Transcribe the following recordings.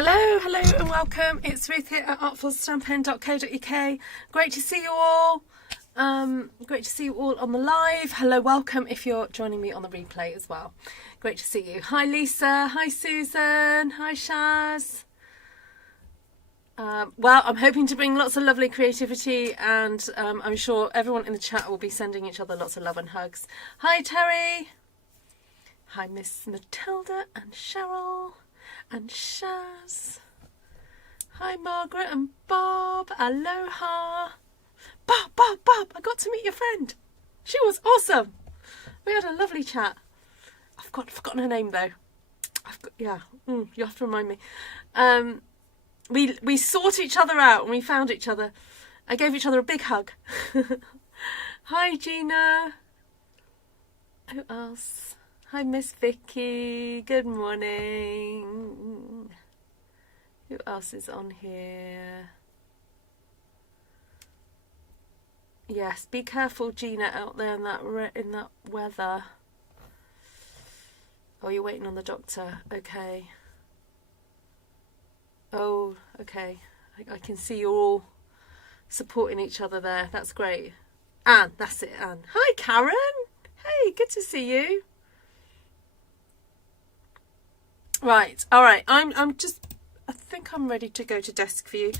Hello, hello and welcome. It's Ruth here at artfulstampin.co.uk. Great to see you all. Great to see you all on the live. Hello, welcome if you're joining me on the replay as well. Great to see you. Hi Lisa, hi Susan, hi Shaz. Well, I'm hoping to bring lots of lovely creativity, and I'm sure everyone in the chat will be sending each other lots of love and hugs. Hi Terry. Hi Miss Matilda and Cheryl and Shaz. Hi Margaret and Bob. Aloha. Bob, I got to meet your friend. She was awesome. We had a lovely chat. I've forgotten her name though. You have to remind me. We sought each other out and we found each other. I gave each other a big hug. Hi Gina. Who else? Hi Miss Vicky. Good morning. Who else is on here? Yes, be careful Gina out there in that weather. Oh, you're waiting on the doctor. Okay. Oh, okay. I can see you're all supporting each other there. That's great. Anne, that's it, Anne. Hi, Karen. Hey, good to see you. Right, all right. I think I'm ready to go to desk view.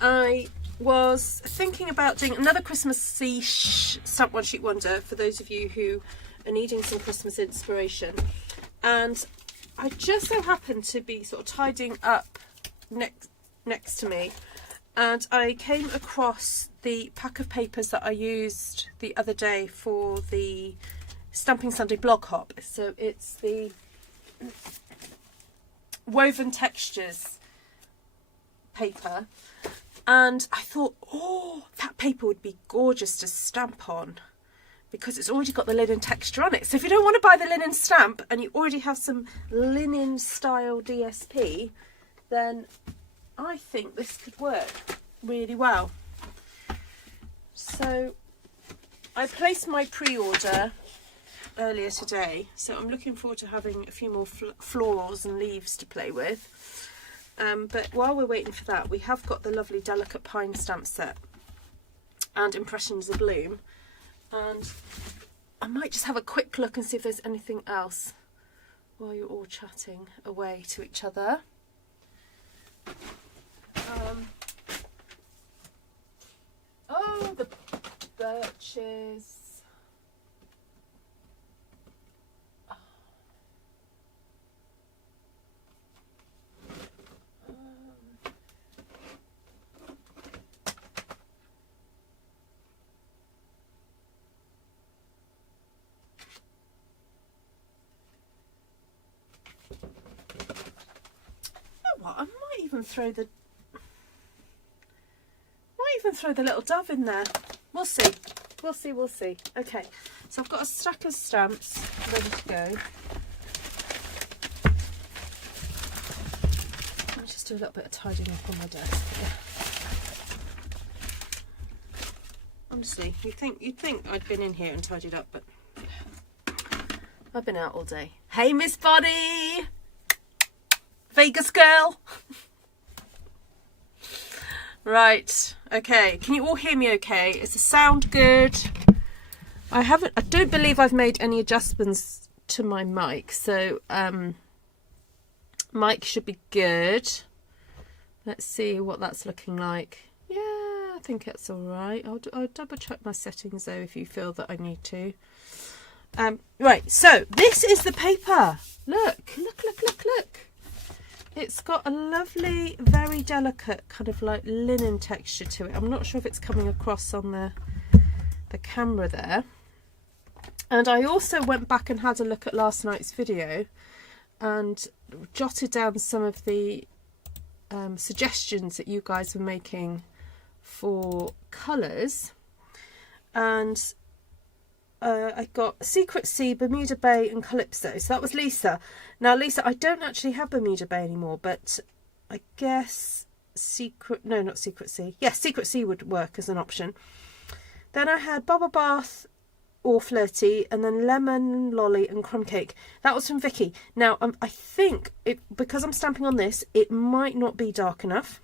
I was thinking about doing another Christmassy stamp one sheet wonder for those of you who are needing some Christmas inspiration. And I just so happened to be sort of tidying up next to me, and I came across the pack of papers that I used the other day for the Stamping Sunday blog hop. So it's the Woven Textures paper, and I thought, oh, that paper would be gorgeous to stamp on because it's already got the linen texture on it. So if you don't want to buy the linen stamp and you already have some linen style DSP, then I think this could work really well. So I placed my pre-order earlier today, so I'm looking forward to having a few more florals and leaves to play with. But while we're waiting for that, we have got the lovely Delicate Pine stamp set and Impressions of Bloom, and I might just have a quick look and see if there's anything else while you're all chatting away to each other. Oh, the birches. What? I might even throw the little dove in there. We'll see. Okay, so I've got a stack of stamps ready to go. I'll just do a little bit of tidying up on my desk. Honestly, you'd think I'd been in here and tidied up, but I've been out all day. Hey, Miss Body! Vegas girl. Right, okay, can you all hear me okay? Is the sound good? I don't believe I've made any adjustments to my mic, so mic should be good. Let's see what that's looking like. Yeah, I think it's all right. I'll double check my settings though if you feel that I need to. Right, so this is the paper. Look. It's got a lovely, very delicate kind of like linen texture to it. I'm not sure if it's coming across on the camera there. And I also went back and had a look at last night's video and jotted down some of the suggestions that you guys were making for colours. And I got Secret Sea, Bermuda Bay and Calypso. So that was Lisa. Now Lisa, I don't actually have Bermuda Bay anymore, but I guess Secret Sea. Yes, Secret Sea would work as an option. Then I had Bubble Bath or Flirty, and then Lemon, Lolly and Crumb Cake. That was from Vicky. Now, I think, because I'm stamping on this, it might not be dark enough,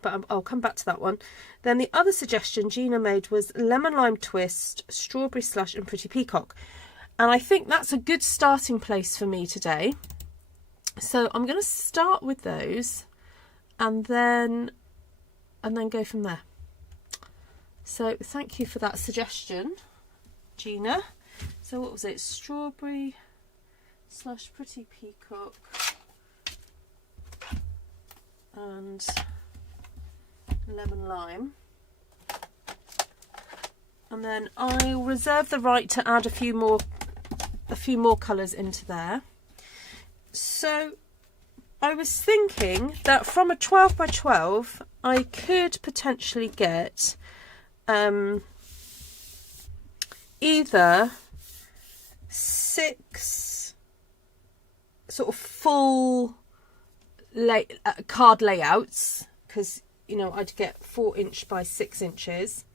but I'll come back to that one. Then the other suggestion Gina made was Lemon Lime Twist, Strawberry Slush and Pretty Peacock. And I think that's a good starting place for me today. So I'm going to start with those and then go from there. So thank you for that suggestion, Gina. So what was it? Strawberry Slush, Pretty Peacock and Lemon Lime. And then I'll reserve the right to add a few more colours into there. So I was thinking that from a 12 by 12 I could potentially get either 6 sort of full card layouts, because you know I'd get 4 inch by 6 inches,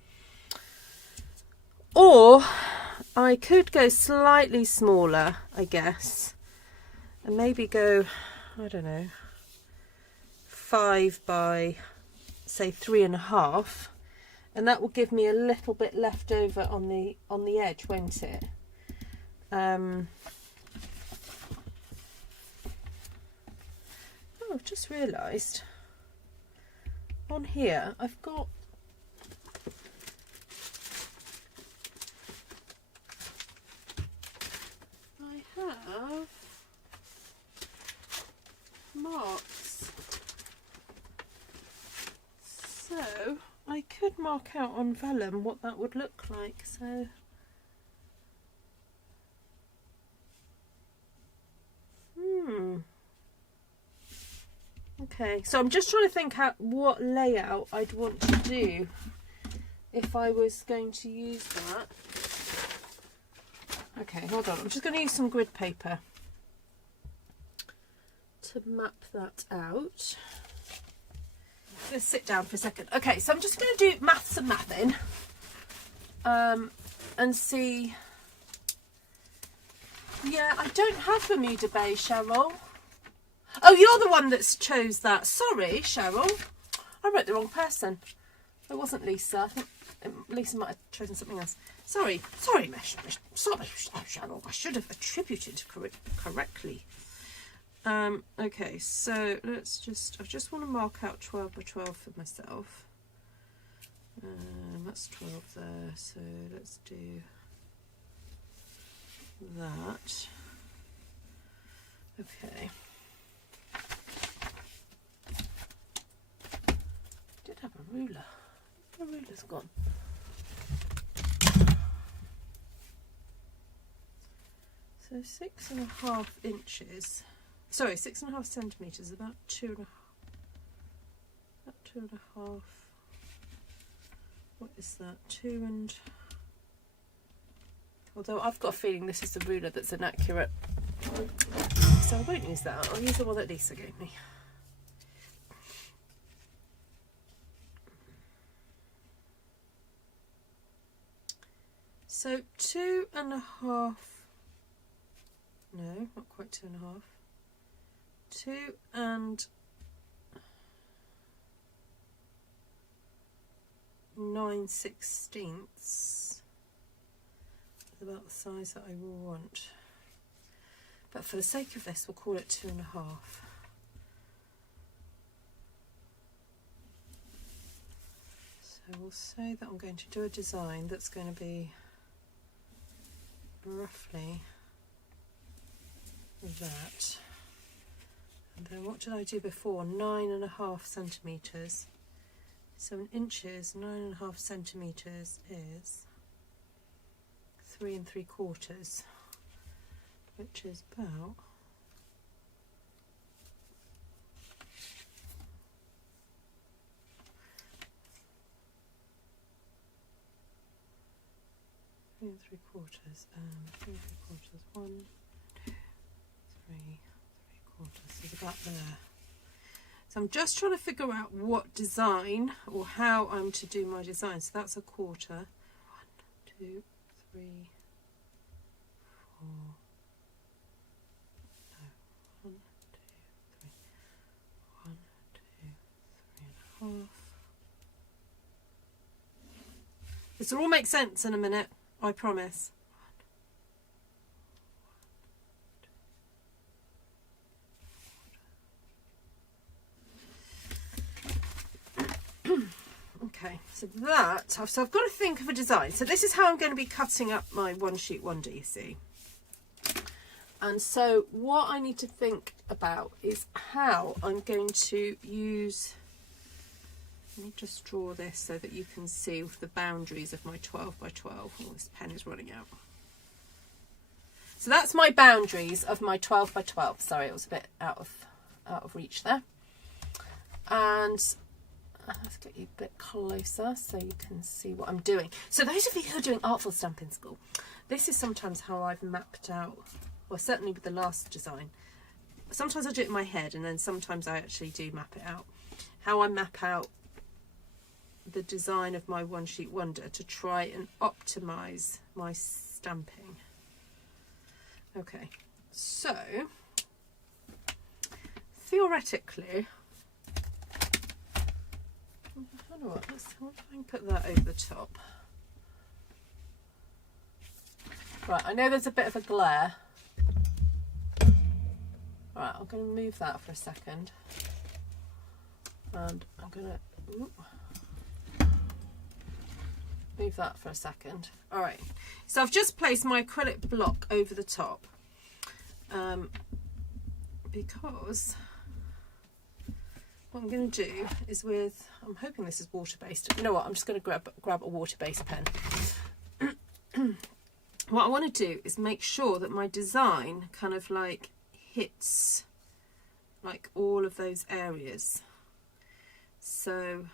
or I could go slightly smaller, I guess, and maybe go, I don't know, 5 by say 3.5, and that will give me a little bit left over on the edge, won't it? Oh, I've just realised on here I've got have marks, so I could mark out on vellum what that would look like. So okay, so I'm just trying to think out what layout I'd want to do if I was going to use that. Okay, hold on. I'm just going to use some grid paper to map that out. I'm going to sit down for a second. Okay, so I'm just going to do maths and mathing and see. Yeah, I don't have Bermuda Bay, Cheryl. Oh, you're the one that's chose that. Sorry, Cheryl. I wrote the wrong person. It wasn't Lisa. I think Lisa might have chosen something else. Sorry, sorry, Cheryl. I should have attributed correctly. Okay, so let's just, I just want to mark out 12 by 12 for myself. That's 12 there, so let's do that. Okay. Did have a ruler. The ruler's gone. So 6.5 inches. Sorry, 6.5 centimetres, about 2.5. About 2.5. What is that? 2 and. Although I've got a feeling this is the ruler that's inaccurate, so I won't use that. I'll use the one that Lisa gave me. So 2.5. No, not quite 2.5. 2 and 9/16 is about the size that I will want. But for the sake of this, we'll call it 2.5. So we'll say that I'm going to do a design that's going to be roughly that. And then what did I do before? 9.5 centimetres. So in inches, 9.5 centimetres is 3 3/4, which is about 3 3/4, 3 3/4, 1, 2, 3 3/4 is about there. So I'm just trying to figure out what design or how I'm to do my design. So that's 1/4. 1, 2, 3, 4, no, 1, 2, 3, 1, 2, 3.5. This will all make sense in a minute, I promise. Okay, so I've got to think of a design. So this is how I'm going to be cutting up my one sheet wonder, you see. And so what I need to think about is how I'm going to use, let me just draw this so that you can see the boundaries of my 12 by 12. Oh, this pen is running out. So that's my boundaries of my 12 by 12. Sorry, it was a bit out of reach there. And let's get you a bit closer so you can see what I'm doing. So those of you who are doing Artful Stampin School, this is sometimes how I've mapped out, well, certainly with the last design. Sometimes I do it in my head, and then sometimes I actually do map it out. How I map out the design of my one sheet wonder to try and optimize my stamping. Okay, so theoretically, I don't know what, let's try and put that over the top. Right, I know there's a bit of a glare. Right, I'm going to move that for a second. And I'm going to move that for a second. Alright, so I've just placed my acrylic block over the top. Because what I'm going to do is I'm hoping this is water-based. You know what, I'm just going to grab a water-based pen. What I want to do is make sure that my design kind of like hits like all of those areas. So,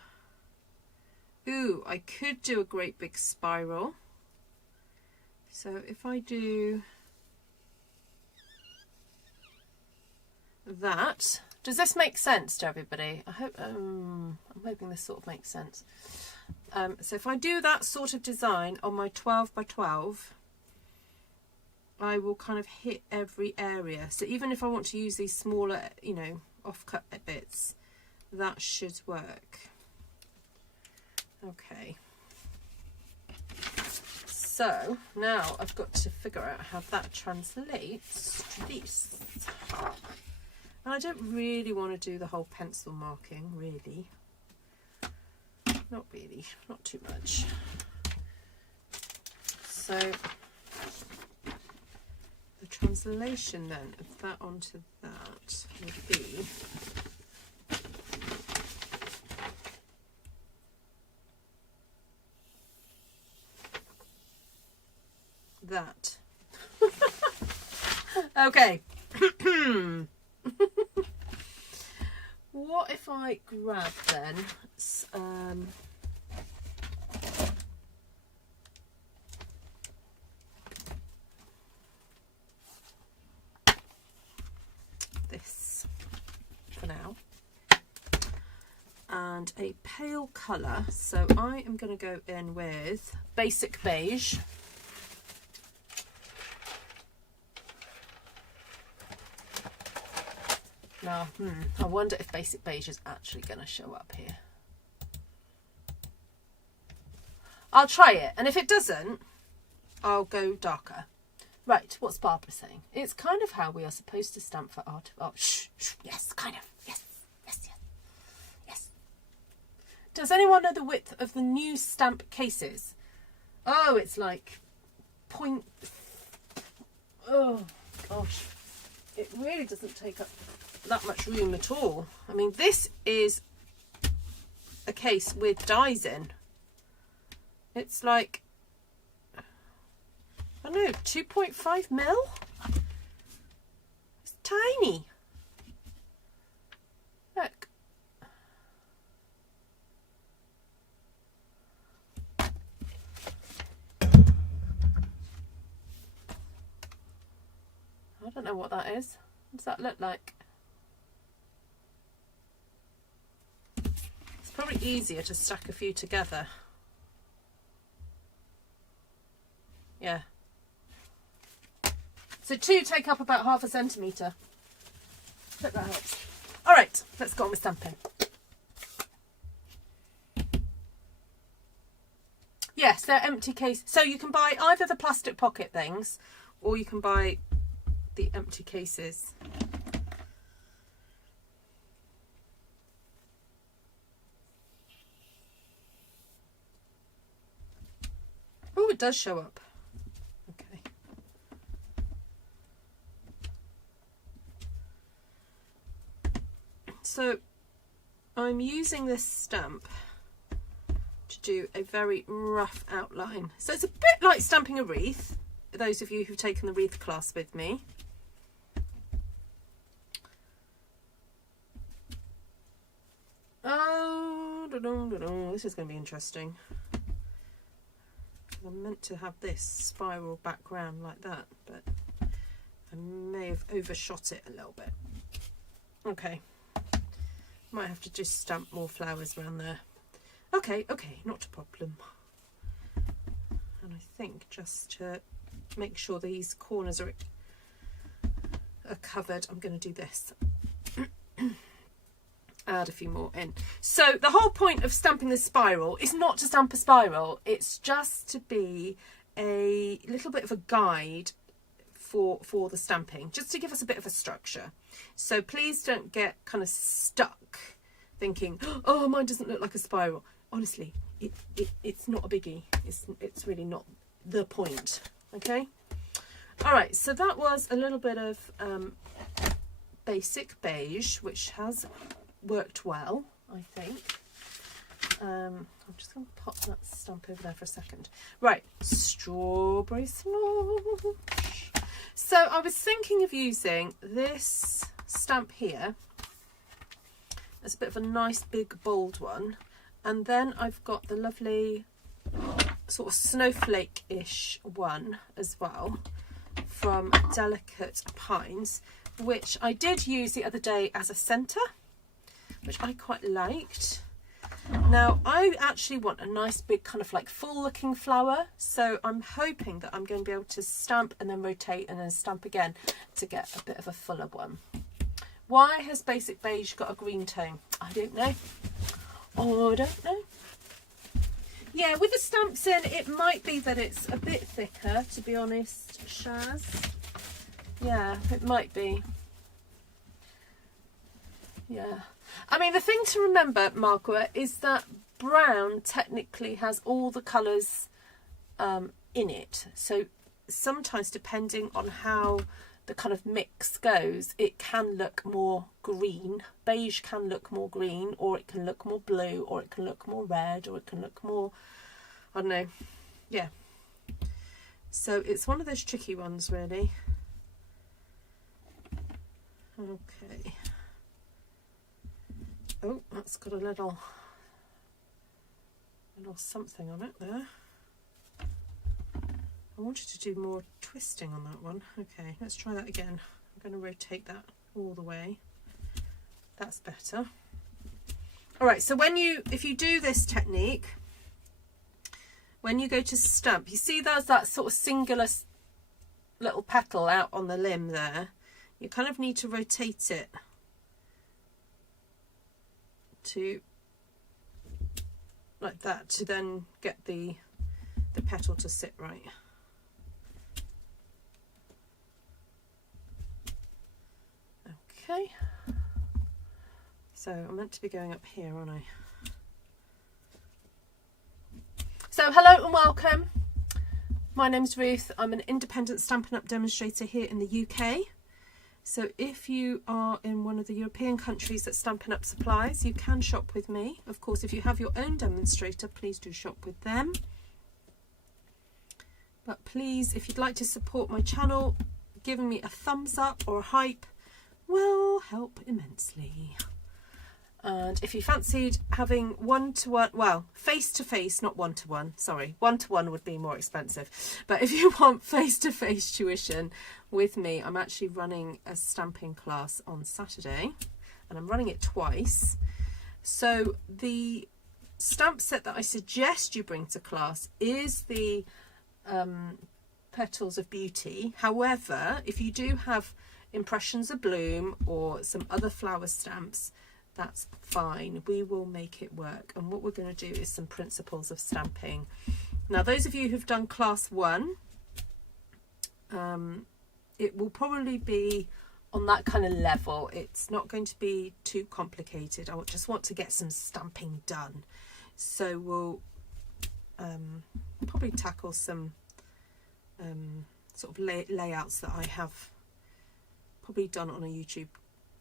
ooh, I could do a great big spiral. So if I do that, does this make sense to everybody? I hope, I'm hoping this sort of makes sense. So if I do that sort of design on my 12 by 12, I will kind of hit every area. So even if I want to use these smaller, you know, off-cut bits, that should work. Okay. So now I've got to figure out how that translates to this. And I don't really want to do the whole pencil marking, really. Not really, not too much. So the translation then of that onto that would be that. Okay. What if I grab then this for now, and a pale colour, so I am going to go in with basic beige. Now, I wonder if basic beige is actually going to show up here. I'll try it, and if it doesn't, I'll go darker. Right, what's Barbara saying? It's kind of how we are supposed to stamp for art. Oh, shh, yes, kind of. Yes, yes, yes, yes. Does anyone know the width of the new stamp cases? Oh, it's like point. Oh, gosh. It really doesn't take up that much room at all. I mean, this is a case with dies in. It's like, I don't know, 2.5 mil? It's tiny. Look. I don't know what that is. What does that look like? It's probably easier to stack a few together. Yeah. So 2 take up about ½ centimetre. Hope that helps. All right, let's go on with stamping. Yes, they're empty case. So you can buy either the plastic pocket things or you can buy the empty cases. Oh, it does show up. Okay. So I'm using this stamp to do a very rough outline. So it's a bit like stamping a wreath, those of you who've taken the wreath class with me. Oh, this is going to be interesting. I'm meant to have this spiral background like that, but I may have overshot it a little bit. Okay, might have to just stamp more flowers around there. Okay, not a problem. And I think just to make sure these corners are covered, I'm going to do this. Add a few more in. So the whole point of stamping the spiral is not to stamp a spiral, it's just to be a little bit of a guide for the stamping, just to give us a bit of a structure. So please don't get kind of stuck thinking, oh, mine doesn't look like a spiral. Honestly, it's not a biggie. It's really not the point. Okay. All right. So that was a little bit of basic beige, which has worked well, I think. I'm just going to pop that stamp over there for a second. Right, strawberry slush. So I was thinking of using this stamp here as a bit of a nice big bold one, and then I've got the lovely sort of snowflake-ish one as well from Delicate Pines, which I did use the other day as a centre, which I quite liked. Now I actually want a nice big kind of like full looking flower, so I'm hoping that I'm going to be able to stamp and then rotate and then stamp again to get a bit of a fuller one. Why has basic beige got a green tone? I don't know. Oh, I don't know. Yeah, with the stamps in, it might be that it's a bit thicker, to be honest, Shaz. Yeah, it might be. Yeah. I mean, the thing to remember, Margaret, is that brown technically has all the colours in it. So sometimes, depending on how the kind of mix goes, it can look more green. Beige can look more green, or it can look more blue, or it can look more red, or it can look more, I don't know. Yeah. So it's one of those tricky ones, really. Okay. Oh, that's got a little something on it there. I wanted to do more twisting on that one. Okay, let's try that again. I'm going to rotate that all the way. That's better. All right, so if you do this technique, when you go to stamp, you see there's that sort of singular little petal out on the limb there. You kind of need to rotate it to like that to then get the petal to sit right. Okay, so I'm meant to be going up here, aren't I? So hello and welcome. My name's Ruth. I'm an independent Stampin' Up demonstrator here in the UK. So if you are in one of the European countries that Stampin' Up supplies, you can shop with me. Of course, if you have your own demonstrator, please do shop with them. But please, if you'd like to support my channel, giving me a thumbs up or a hype will help immensely. And if you fancied having one-to-one, well, face-to-face, not one-to-one, sorry, one-to-one would be more expensive. But if you want face-to-face tuition with me, I'm actually running a stamping class on Saturday, and I'm running it twice. So the stamp set that I suggest you bring to class is the Petals of Beauty. However, if you do have Impressions of Bloom or some other flower stamps, that's fine. We will make it work. And what we're going to do is some principles of stamping. Now, those of you who've done class 1, it will probably be on that kind of level. It's not going to be too complicated. I just want to get some stamping done. So we'll probably tackle some sort of layouts that I have probably done on a YouTube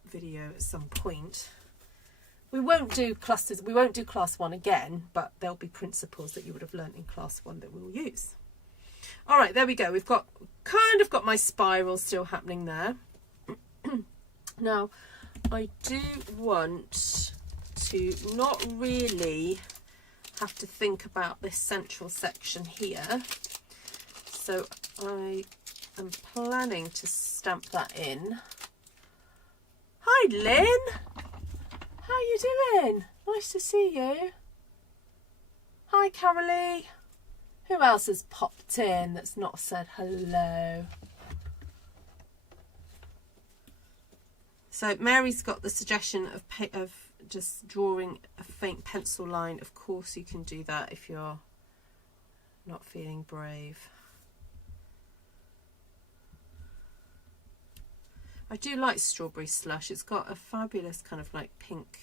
video at some point. We won't do clusters, we won't do class 1 again, but there'll be principles that you would have learnt in class 1 that we'll use. All right, there we go. We've got kind of got my spiral still happening there. Now, I do want to not really have to think about this central section here. So I am planning to stamp that in. Hi, Lynn. How you doing? Nice to see you. Hi, Carolee. Who else has popped in that's not said hello? So Mary's got the suggestion of just drawing a faint pencil line. Of course you can do that if you're not feeling brave. I do like Strawberry Slush. It's got a fabulous kind of like pinky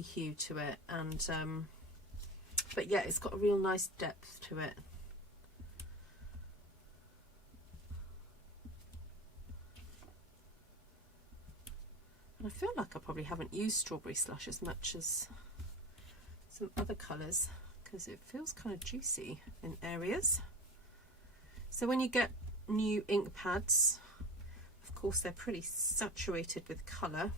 hue to it, and but yeah, it's got a real nice depth to it. And I feel like I probably haven't used Strawberry Slush as much as some other colours because it feels kind of juicy in areas. So when you get new ink pads, of course they're pretty saturated with colour,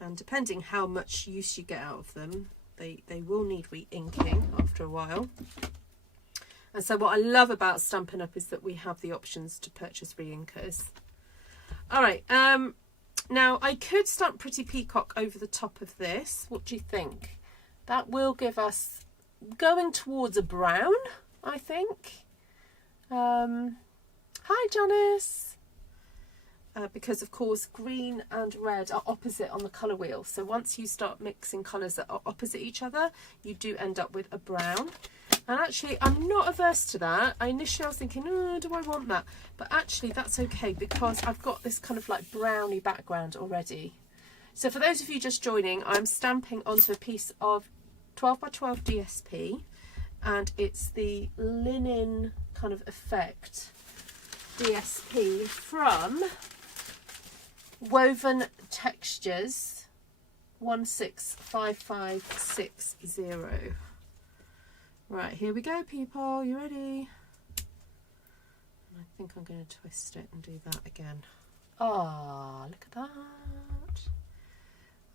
and depending how much use you get out of them, they will need re-inking after a while. And so what I love about Stampin' Up is that we have the options to purchase re-inkers. All right, now I could stamp Pretty Peacock over the top of this. What do you think? That will give us going towards a brown, I think. Hi, Janice. Because of course green and red are opposite on the colour wheel, so once you start mixing colours that are opposite each other, you do end up with a brown. And actually I'm not averse to that. Initially I was thinking, oh, do I want that? But actually that's okay because I've got this kind of like browny background already. So for those of you just joining, I'm stamping onto a piece of 12 by 12 DSP, and it's the linen kind of effect DSP from Woven Textures 165560. Right, here we go, people. You ready? And I think I'm going to twist it and do that again. Ah, look at that.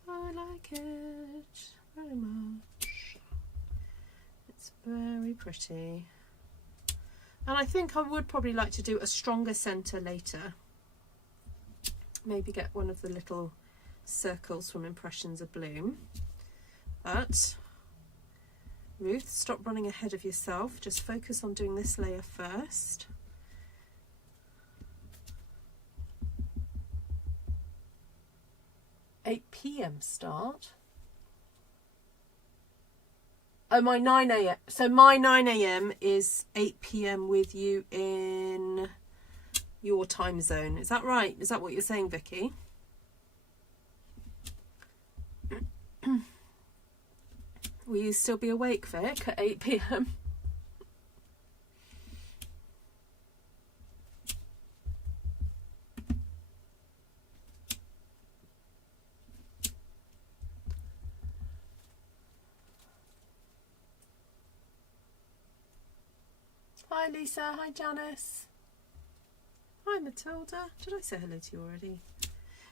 I like it very much. It's very pretty. And I think I would probably like to do a stronger centre later. Maybe get one of the little circles from Impressions of Bloom. But Ruth, stop running ahead of yourself. Just focus on doing this layer first. $8 PM start. Oh, my 9 AM. So my 9 AM is 8 PM with you in your time zone. Is that right? Is that what you're saying, Vicky? Will you still be awake, Vic, at 8 PM? Hi, Lisa. Hi, Janice. Hi, Matilda. Did I say hello to you already?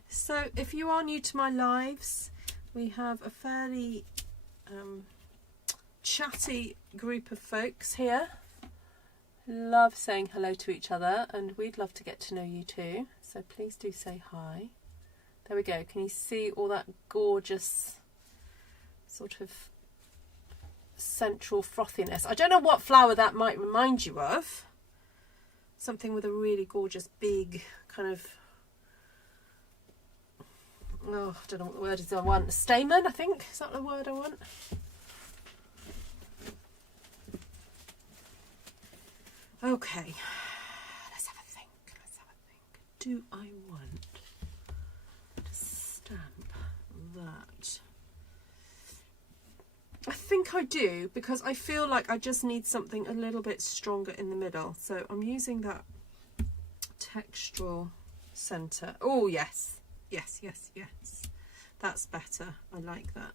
So if you are new to my lives, we have a fairly chatty group of folks here. Love saying hello to each other, and we'd love to get to know you too. So please do say hi. There we go. Can you see all that gorgeous sort of central frothiness. I don't know what flower that might remind you of. Something with a really gorgeous big kind of, oh, I don't know what the word is I want. Stamen, I think. Is that the word I want? Okay. Let's have a think. Let's have a think. Do I want to stamp that? I think I do, because I feel like I just need something a little bit stronger in the middle. So I'm using that textural centre. Oh, yes. Yes, yes, yes. That's better. I like that.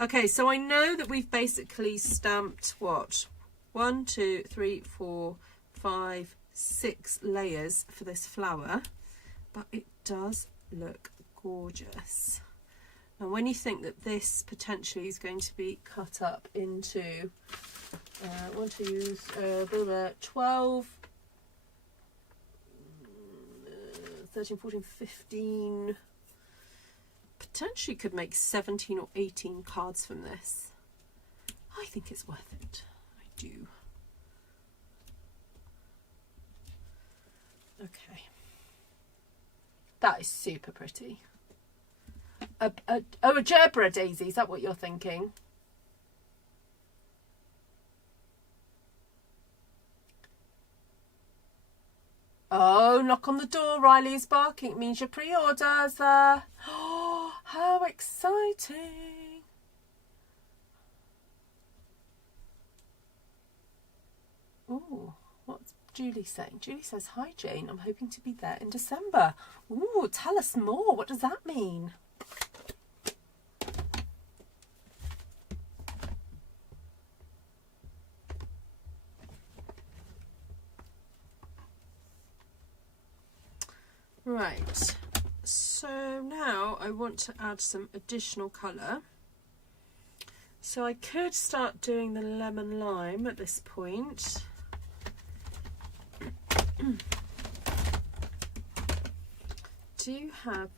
Okay, so I know that we've basically stamped what? 1, 2, 3, 4, 5, 6 layers for this flower, but it does look gorgeous. And when you think that this potentially is going to be cut up into, I want to use 12, 13, 14, 15, potentially could make 17 or 18 cards from this. I think it's worth it. I do. Okay. That is super pretty. A gerbera daisy, is that what you're thinking? Oh, knock on the door, Riley is barking. It means your pre-order's there. Oh, how exciting. Ooh, what's Julie saying? Julie says, hi Jane, I'm hoping to be there in December. Ooh, tell us more. What does that mean? Right, so now I want to add some additional colour. So I could start doing the lemon lime at this point. Do you have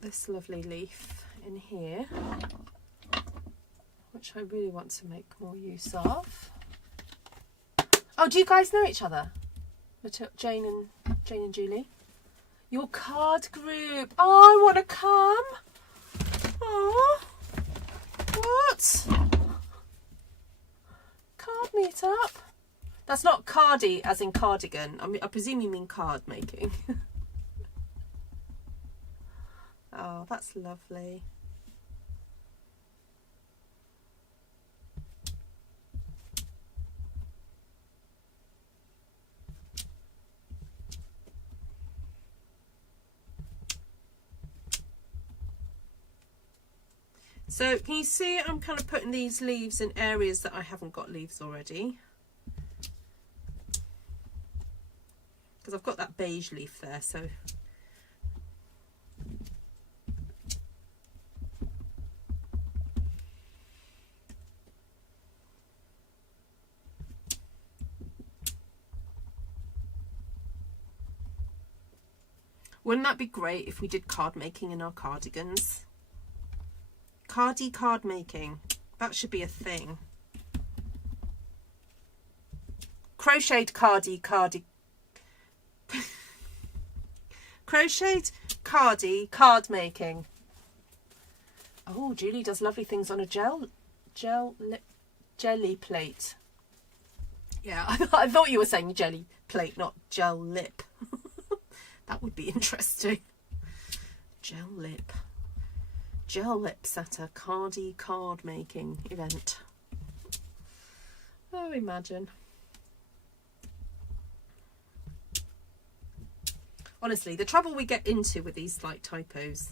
this lovely leaf in here, which I really want to make more use of? Oh, do you guys know each other? Jane and Julie? Your card group. Oh, I want to come. Oh, what? Card meet up? That's not cardi as in cardigan. I presume you mean card making. Oh, that's lovely. So can you see I'm kind of putting these leaves in areas that I haven't got leaves already? Because I've got that beige leaf there, so. Wouldn't that be great if we did card making in our cardigans? Card making. That should be a thing. Crocheted card making. Oh, Julie does lovely things on a jelly plate. Yeah, I thought you were saying jelly plate, not gel lip. That would be interesting. Gel lips at a card making event. Oh, imagine. Honestly, the trouble we get into with these like typos.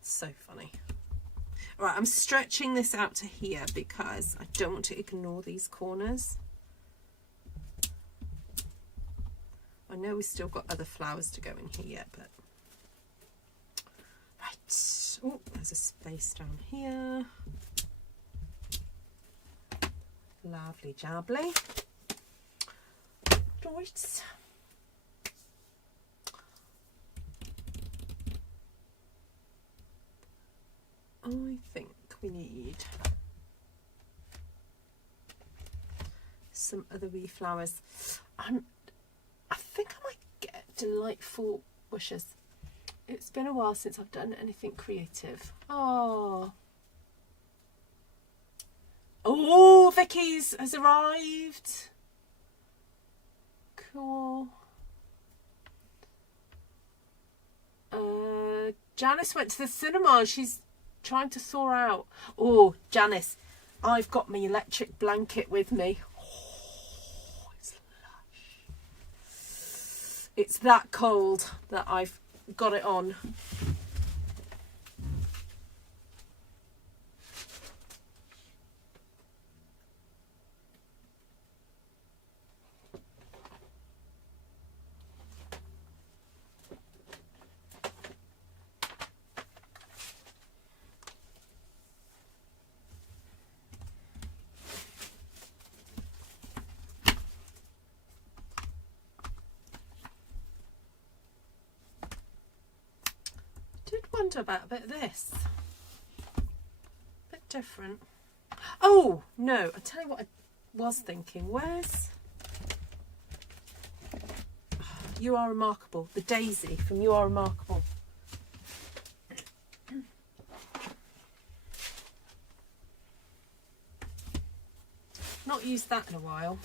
So funny. All right, I'm stretching this out to here because I don't want to ignore these corners. I know we've still got other flowers to go in here yet, but right. Oh, there's a space down here. Lovely jubbly. Right. I think we need some other wee flowers. I think I might get delightful bushes. It's been a while since I've done anything creative. Oh, Vicky's has arrived. Cool. Janice went to the cinema. She's trying to thaw out. Oh, Janice, I've got my electric blanket with me. Oh, it's lush. It's that cold that I've got it on. Wonder about a bit of this. A bit different. Oh no, I tell you what I was thinking. Where's You Are Remarkable? The daisy from You Are Remarkable. Not used that in a while.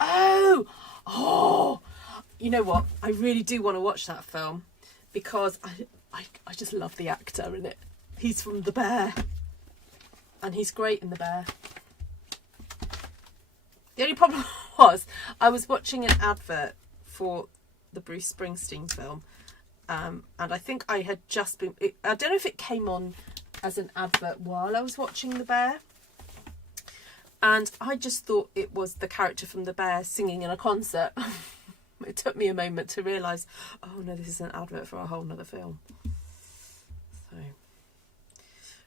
Oh, you know what? I really do want to watch that film because I just love the actor in it. He's from The Bear and he's great in The Bear. The only problem was I was watching an advert for the Bruce Springsteen film and I think I had just been... I don't know if it came on as an advert while I was watching The Bear. And I just thought it was the character from The Bear singing in a concert. It took me a moment to realise, oh no, this is an advert for a whole nother film. So,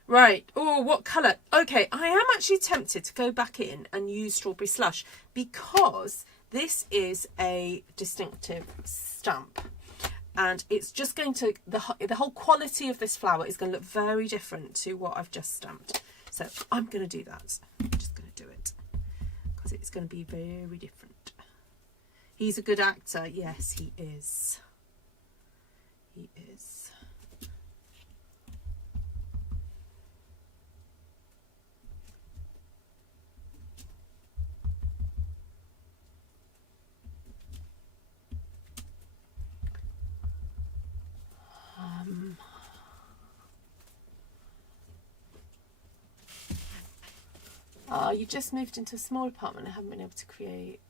right. Oh, what colour? Okay, I am actually tempted to go back in and use Strawberry Slush because this is a distinctive stamp. And it's just going to, the whole quality of this flower is going to look very different to what I've just stamped. So I'm going to do that. I'm just going to do it because it's going to be very different. He's a good actor. Yes, he is. He is. You just moved into a small apartment and haven't been able to create.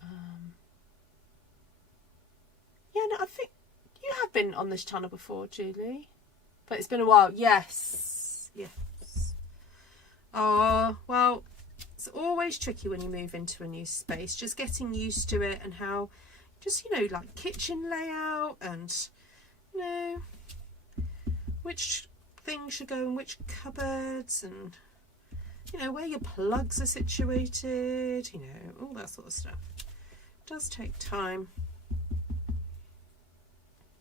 Yeah, no, I think you have been on this channel before, Julie. But it's been a while. Yes. Yes. Oh, well, it's always tricky when you move into a new space. Just getting used to it and how, just, you know, like kitchen layout and, you know, which things should go in which cupboards and, you know, where your plugs are situated, you know, all that sort of stuff. It does take time.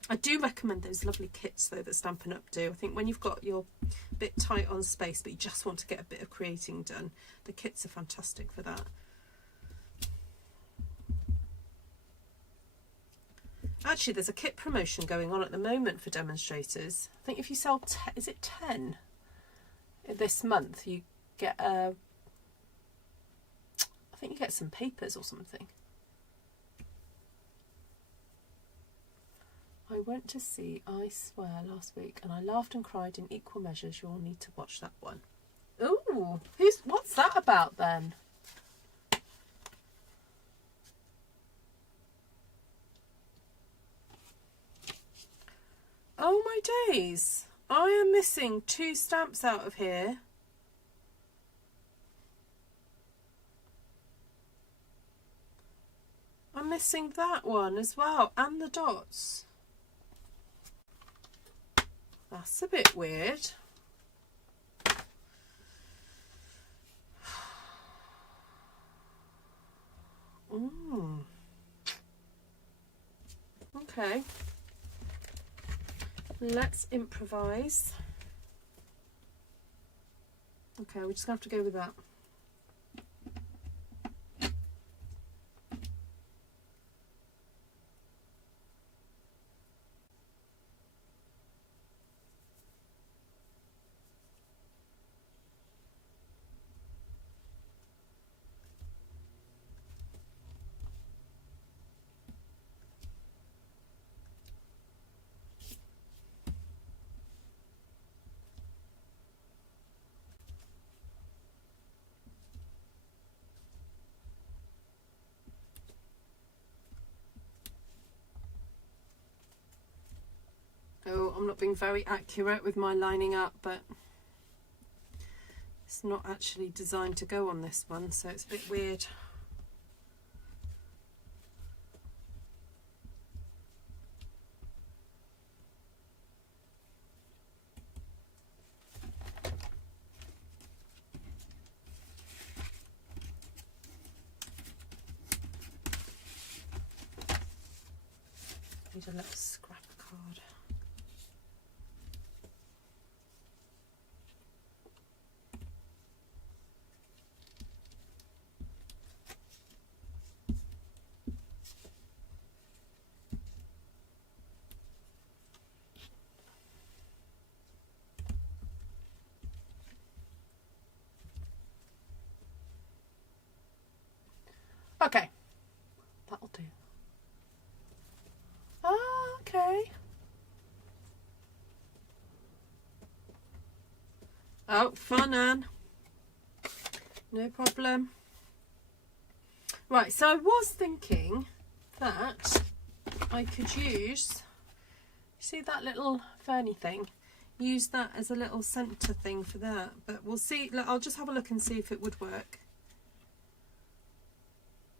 I do recommend those lovely kits though that Stampin' Up do. I think when you've got your bit tight on space but you just want to get a bit of creating done, the kits are fantastic for that. Actually, there's a kit promotion going on at the moment for demonstrators. I think if you sell, is it 10 this month, you get I think you get some papers or something. I went to see I Swear last week and I laughed and cried in equal measures. You'll need to watch that one. Ooh, what's that about then? Oh my days, I am missing 2 stamps out of here. I'm missing that one as well, and the dots. That's a bit weird. Okay. Let's improvise. Okay, we're just going to have to go with that. Oh, I'm not being very accurate with my lining up, but it's not actually designed to go on this one, so it's a bit weird. Need a little scrap card. Okay, that'll do. Ah, okay. Oh, fun, Anne. No problem. Right, so I was thinking that I could use, see that little ferny thing? Use that as a little centre thing for that, but we'll see. I'll just have a look and see if it would work.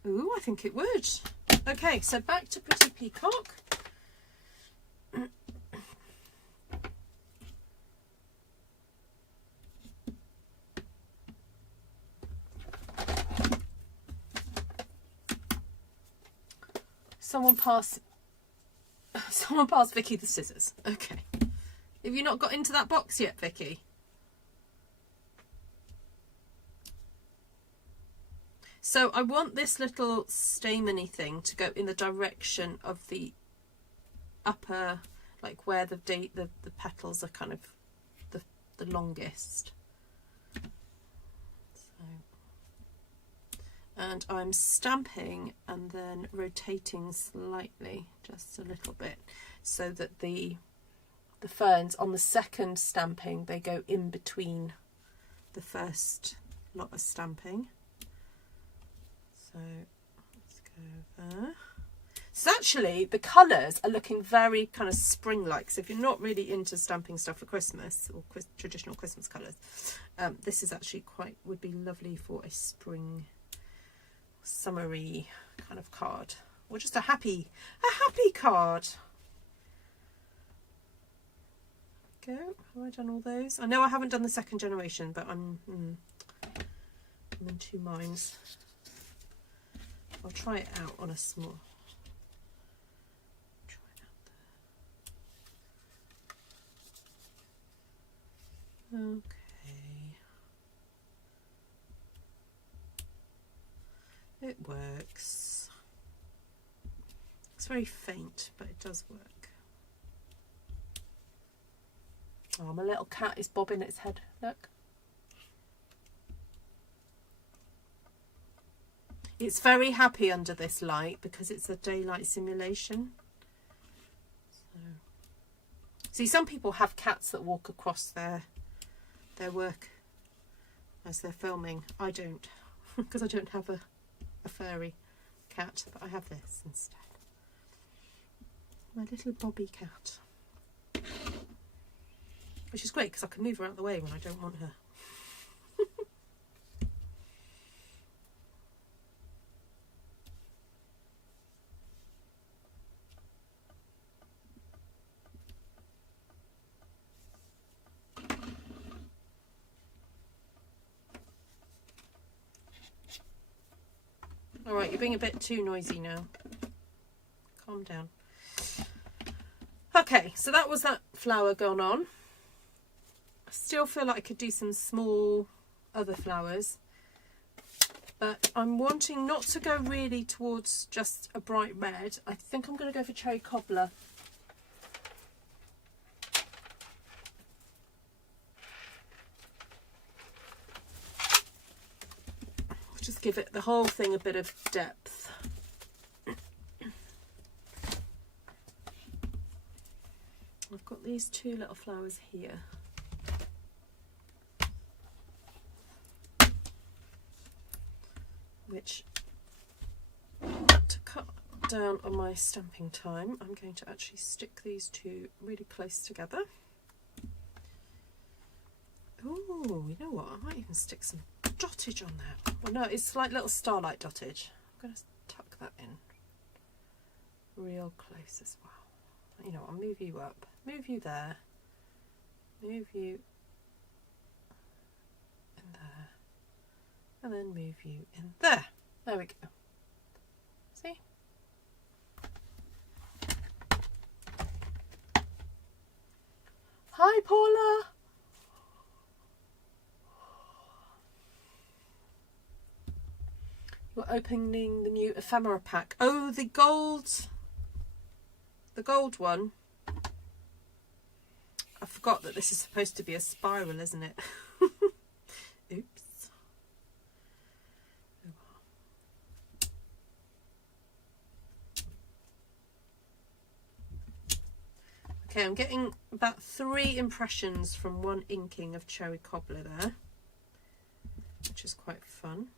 Ooh, I think it would. Okay, so back to Pretty Peacock. Someone pass Vicky the scissors. Okay. Have you not got into that box yet, Vicky? So I want this little stameny thing to go in the direction of the upper, like where the petals are kind of the longest. So, and I'm stamping and then rotating slightly, just a little bit, so that the ferns on the second stamping, they go in between the first lot of stamping. So let's go there. So actually the colours are looking very kind of spring-like. So if you're not really into stamping stuff for Christmas or traditional Christmas colours, this is actually would be lovely for a spring, summery kind of card, or just a happy card. Go. Have I done all those? I know I haven't done the second generation, but I'm in two minds. I'll try it out on a small. Try it out there. Okay. It works. It's very faint, but it does work. Oh, my little cat is bobbing its head. Look. It's very happy under this light because it's a daylight simulation. So, see, some people have cats that walk across their work as they're filming. I don't, because I don't have a furry cat, but I have this instead. My little Bobby cat. Which is great because I can move her out of the way when I don't want her. Alright, you're being a bit too noisy now. Calm down. Okay, so that was that flower gone on. I still feel like I could do some small other flowers. But I'm wanting not to go really towards just a bright red. I think I'm going to go for cherry cobbler. Just give it the whole thing a bit of depth. I've got these two little flowers here. Which, to cut down on my stamping time, I'm going to actually stick these two really close together. Oh, you know what? I might even stick some dottage on there. Well, no, it's like little starlight dottage. I'm going to tuck that in real close as well. You know, I'll move you up, move you there, move you in there, and then move you in there. There we go. See? Hi, Paula. We're opening the new ephemera pack. Oh, the gold one. I forgot that this is supposed to be a spiral, isn't it? Oops. Okay, I'm getting about 3 impressions from one inking of cherry cobbler there, which is quite fun.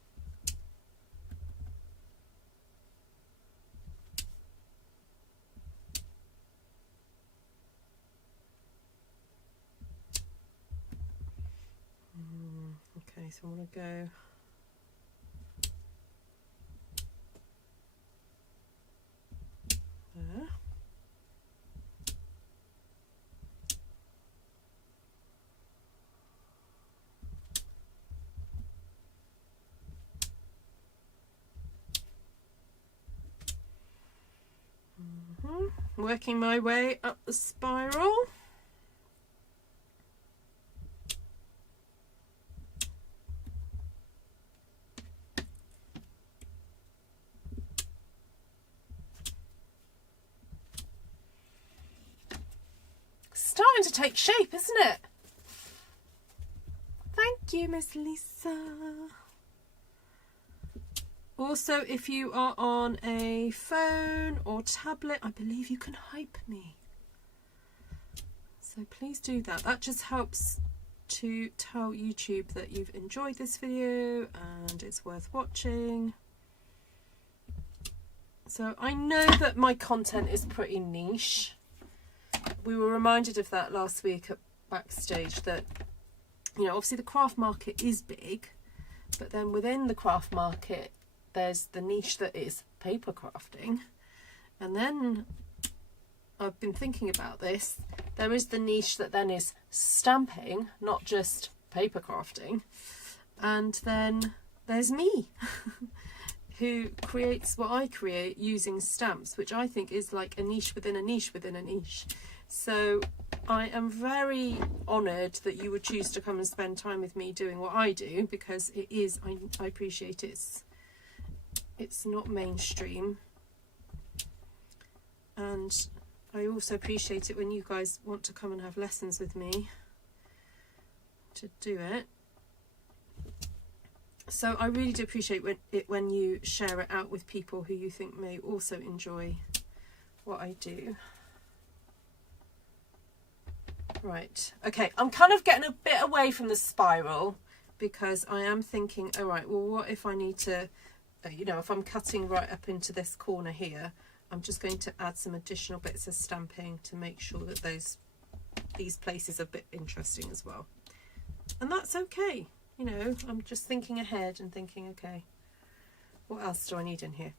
Okay, so I want to go there. Working my way up the spiral. Starting to take shape, isn't it? Thank you, Miss Lisa. Also, if you are on a phone or tablet, I believe you can hype me. So please do that. That just helps to tell YouTube that you've enjoyed this video and it's worth watching. So I know that my content is pretty niche. We were reminded of that last week at Backstage, that, you know, obviously the craft market is big, but then within the craft market there's the niche that is paper crafting, and then I've been thinking about this, there is the niche that then is stamping, not just paper crafting, and then there's me who creates what I create using stamps, which I think is like a niche within a niche within a niche. So I am very honoured that you would choose to come and spend time with me doing what I do, because it is, I appreciate it's not mainstream, and I also appreciate it when you guys want to come and have lessons with me to do it. So I really do appreciate when you share it out with people who you think may also enjoy what I do. Right, okay, I'm kind of getting a bit away from the spiral, because I am thinking, all right, well, what if I need to, you know, if I'm cutting right up into this corner here, I'm just going to add some additional bits of stamping to make sure that these places are a bit interesting as well. And that's okay. You know, I'm just thinking ahead and thinking, okay, what else do I need in here?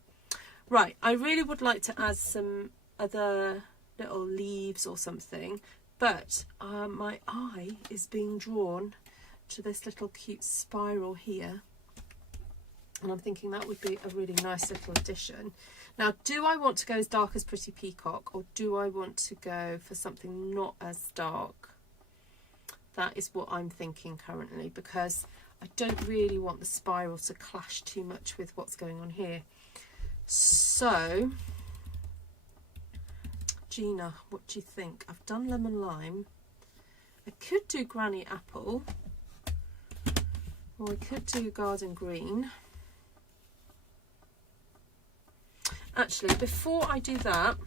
Right, I really would like to add some other little leaves or something, but my eye is being drawn to this little cute spiral here. And I'm thinking that would be a really nice little addition. Now, do I want to go as dark as Pretty Peacock, or do I want to go for something not as dark? That is what I'm thinking currently, because I don't really want the spiral to clash too much with what's going on here. So, Gina, what do you think? I've done lemon lime. I could do granny apple, or I could do garden green. Actually, before I do that,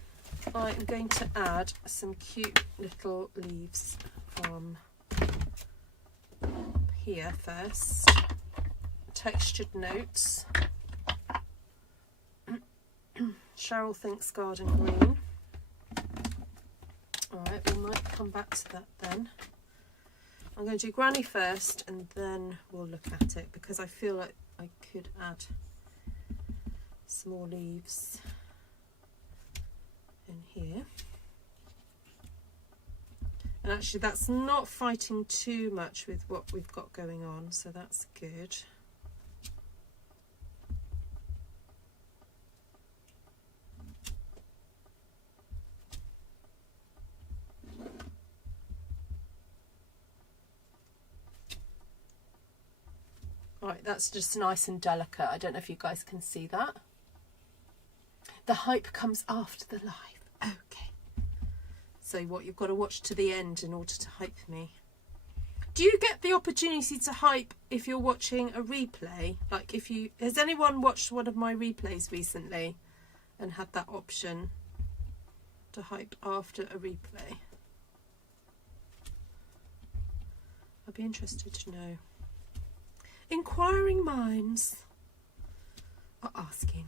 I'm going to add some cute little leaves from here first. Textured notes. Cheryl thinks garden green. Alright, we might come back to that then. I'm going to do granny first and then we'll look at it, because I feel like I could add some more leaves in here. And actually that's not fighting too much with what we've got going on, so that's good. Right, that's just nice and delicate. I don't know if you guys can see that. The hype comes after the live. Okay. So what, you've got to watch to the end in order to hype me. Do you get the opportunity to hype if you're watching a replay? Like if you, has anyone watched one of my replays recently and had that option to hype after a replay? I'd be interested to know. Inquiring minds are asking.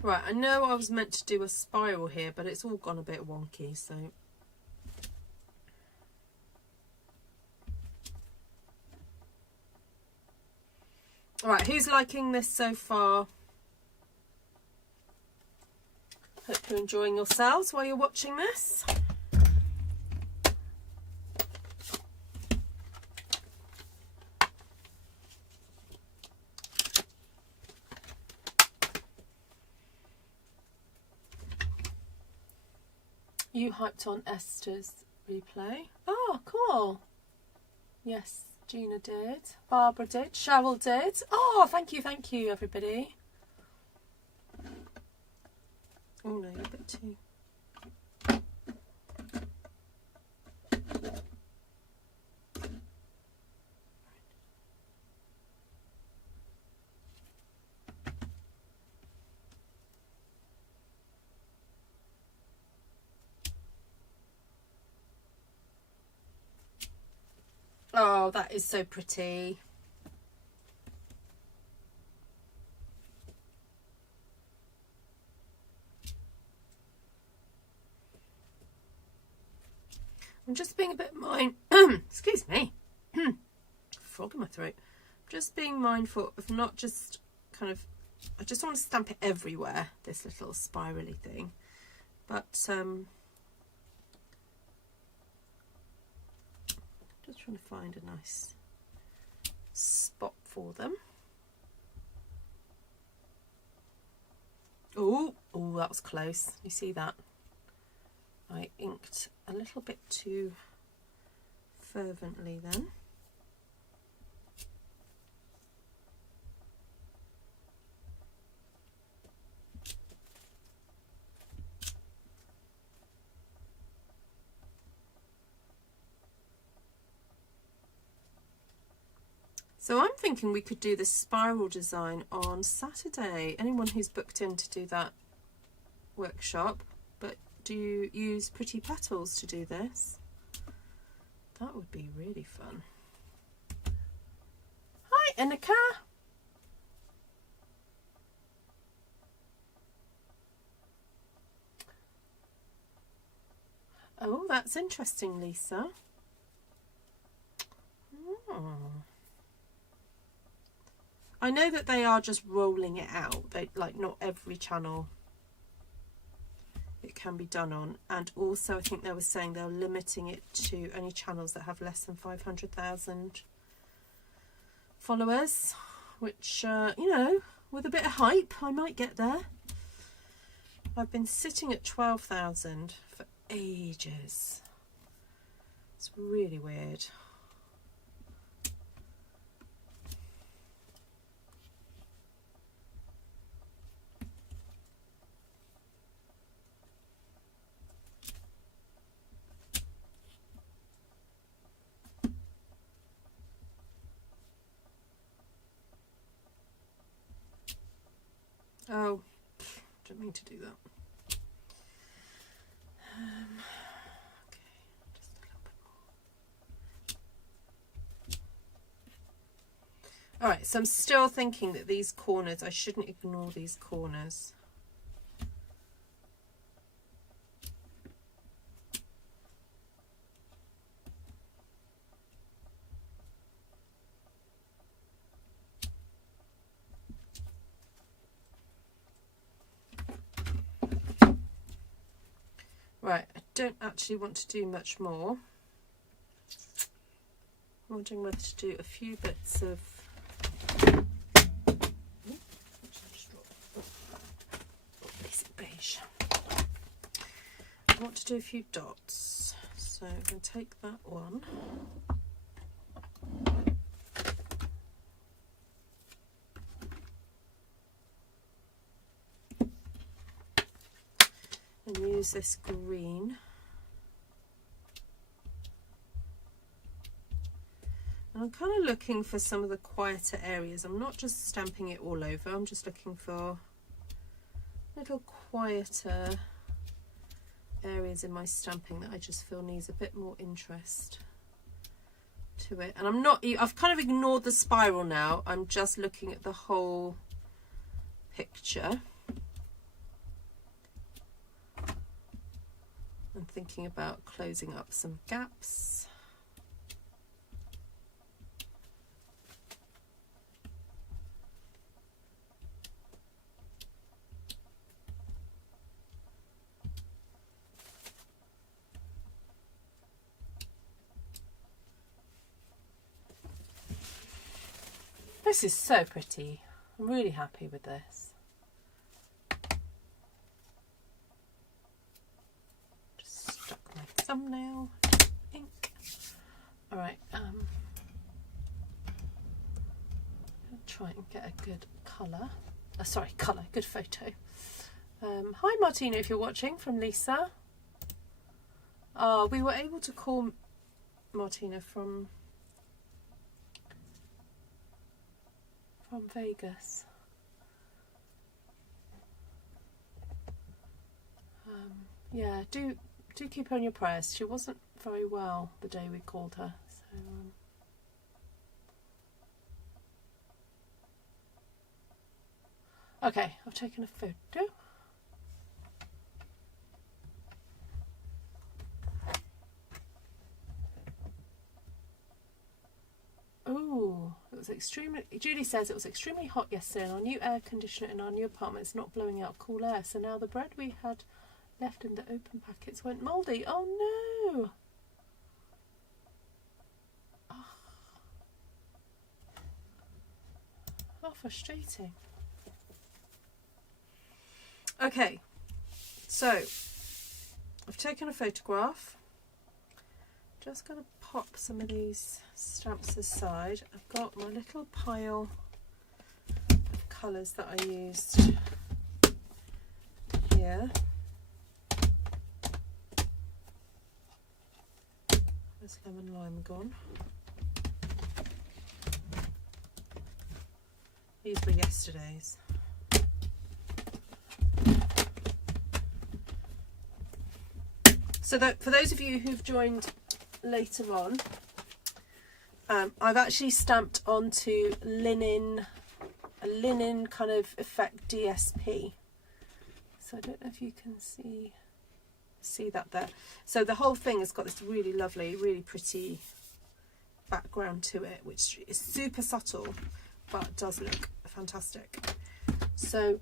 Right, I know I was meant to do a spiral here, but it's all gone a bit wonky, so. Alright, who's liking this so far? Hope you're enjoying yourselves while you're watching this. You hyped on Esther's replay. Oh, cool. Yes, Gina did. Barbara did. Cheryl did. Oh, thank you, everybody. Oh no, you're a bit too. Oh, that is so pretty. I'm just being a bit excuse me, frog in my throat. Just being mindful of not just kind of, I just want to stamp it everywhere, this little spirally thing, but just trying to find a nice spot for them. Oh, that was close. You see that? I inked a little bit too fervently then. So I'm thinking we could do this spiral design on Saturday. Anyone who's booked in to do that workshop, but do you use Pretty Petals to do this? That would be really fun. Hi, Inika. Oh, that's interesting, Lisa. Oh. I know that they are just rolling it out. They, like, not every channel it can be done on, and also I think they were saying they're limiting it to only channels that have less than 500,000 followers. which, you know, with a bit of hype, I might get there. I've been sitting at 12,000 for ages. It's really weird. Oh, didn't mean to do that. Okay, just a little bit more. All right, so I'm still thinking that these corners, I shouldn't ignore these corners. Right, I don't actually want to do much more. I'm wondering whether to do a few bits of beige. I want to do a few dots, so I'm going to take that one. And use this green. And I'm kind of looking for some of the quieter areas. I'm not just stamping it all over, I'm just looking for little quieter areas in my stamping that I just feel needs a bit more interest to it. And I'm not, I've kind of ignored the spiral now, I'm just looking at the whole picture. I'm thinking about closing up some gaps. This is so pretty. I'm really happy with this. Thumbnail ink. All right, I'll try and get a good colour. Good photo. Hi Martina, if you're watching, from Lisa. We were able to call Martina from Vegas. Yeah, do keep her in your prayers. She wasn't very well the day we called her. So, okay, I've taken a photo. Oh, it was extremely. Julie says it was extremely hot yesterday, and our new air conditioner in our new apartment is not blowing out cool air. So now the bread we had left in the open packets went mouldy. Oh no! Oh, frustrating. Okay, so I've taken a photograph. Just going to pop some of these stamps aside. I've got my little pile of colours that I used here. Where's lemon lime gone? These were yesterday's. So that for those of you who've joined later on, I've actually stamped onto a linen kind of effect DSP. So I don't know if you can see that there. So the whole thing has got this really lovely, really pretty background to it, which is super subtle, but does look fantastic. So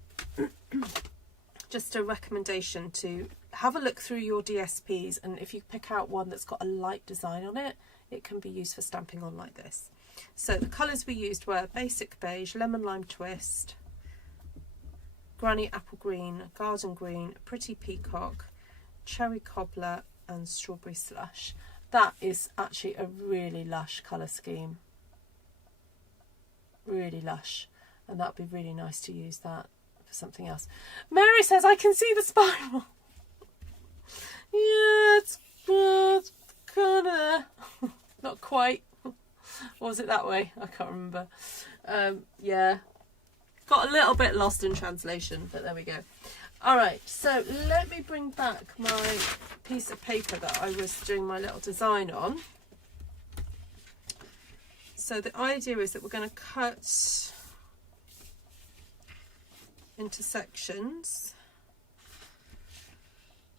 just a recommendation to have a look through your DSPs, and if you pick out one that's got a light design on it, it can be used for stamping on like this. So the colours we used were basic beige, lemon lime twist, granny apple green, garden green, pretty peacock, cherry cobbler and strawberry slush. That is actually a really lush colour scheme. Really lush. And that would be really nice to use that for something else. Mary says, I can see the spiral. Yeah, it's kind of not quite. Or was it that way? I can't remember. Yeah, got a little bit lost in translation, but there we go. All right, so let me bring back my piece of paper that I was doing my little design on. So the idea is that we're going to cut into sections.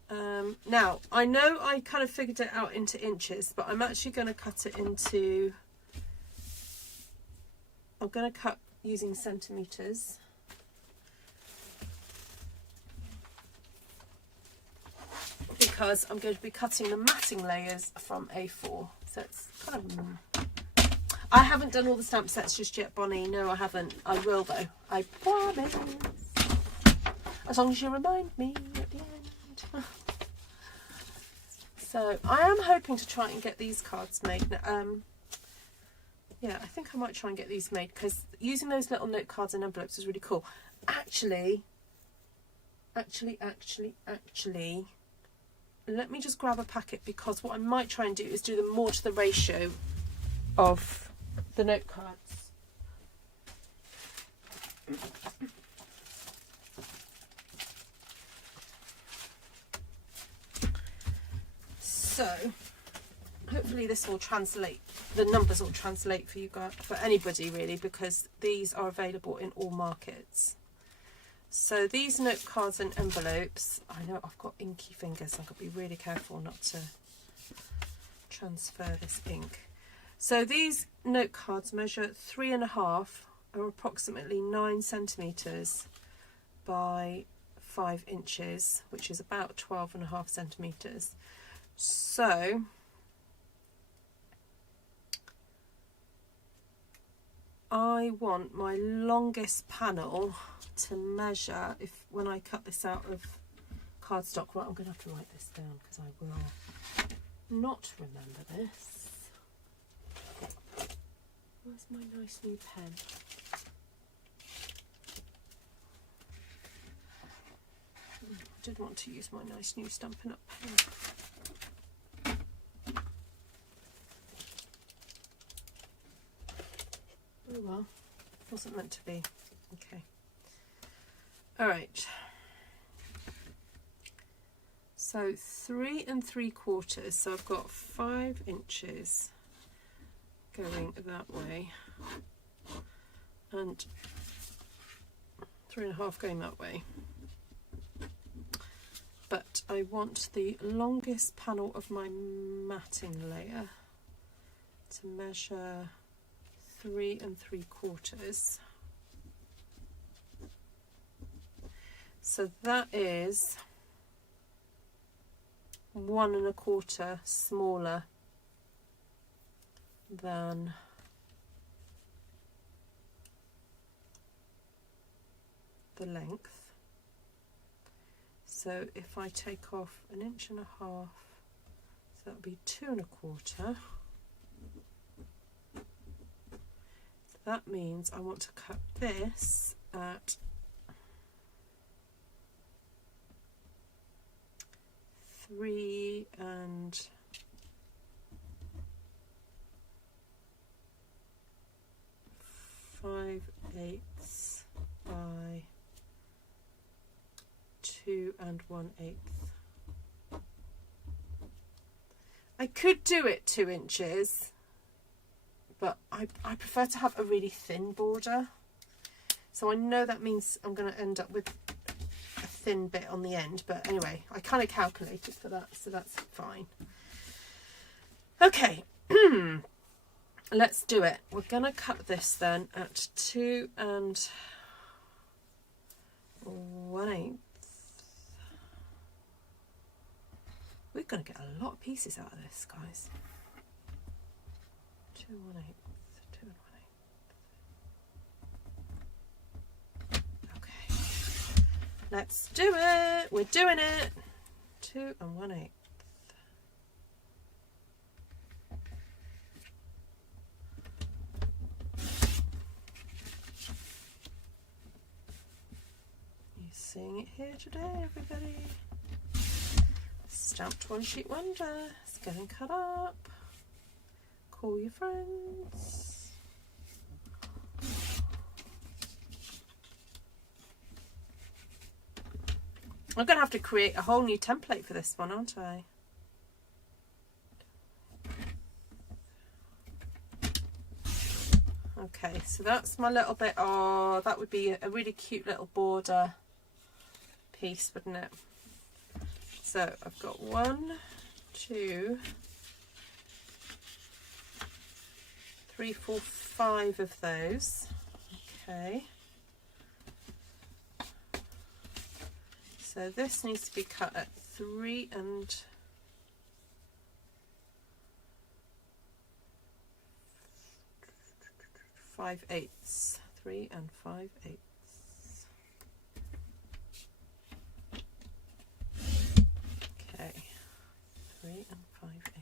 Now, I know I kind of figured it out into inches, but I'm actually going to cut it into, I'm going to cut using centimetres. Because I'm going to be cutting the matting layers from A4. So it's kind of... I haven't done all the stamp sets just yet, Bonnie. No, I haven't. I will, though. I promise. As long as you remind me at the end. So I am hoping to try and get these cards made. Yeah, I think I might try and get these made because using those little note cards and envelopes is really cool. Actually, let me just grab a packet, because what I might try and do is do them more to the ratio of the note cards. So hopefully this will translate, the numbers will translate for you guys, for anybody really, because these are available in all markets. So these note cards and envelopes, I know I've got inky fingers, so I've got to be really careful not to transfer this ink. So these note cards measure 3.5, or approximately 9 centimetres by 5 inches, which is about 12.5 centimetres. So I want my longest panel to measure, if when I cut this out of cardstock, right, I'm going to have to write this down because I will not remember this. Where's my nice new pen? I did want to use my nice new Stampin' Up pen. Oh well, wasn't meant to be. Okay. All right. So 3 3/4. So I've got 5 inches going that way, and 3.5 going that way. But I want the longest panel of my matting layer to measure 3 3/4. So that is 1 1/4 smaller than the length. So if I take off 1.5 inches, so that would be 2 1/4. That means I want to cut this at 3 5/8 by 2 1/8. I could do it 2 inches, but I prefer to have a really thin border. So I know that means I'm going to end up with a thin bit on the end, but anyway, I kind of calculated for that, so that's fine. Okay, let's do it. We're going to cut this then at 2 1/8. We're going to get a lot of pieces out of this, guys. 2 1/8, 2 Let's do it. We're doing it. 2 1/8. You seeing it here today, everybody? Stamped one sheet wonder. It's getting cut up. Call your friends. I'm going to have to create a whole new template for this one, aren't I? Okay, so that's my little bit. Oh, that would be a really cute little border piece, wouldn't it? So I've got 1, 2, 3, 4, 5 of those. Okay. So this needs to be cut at 3 5/8. 3 5/8. Okay, 3 5/8.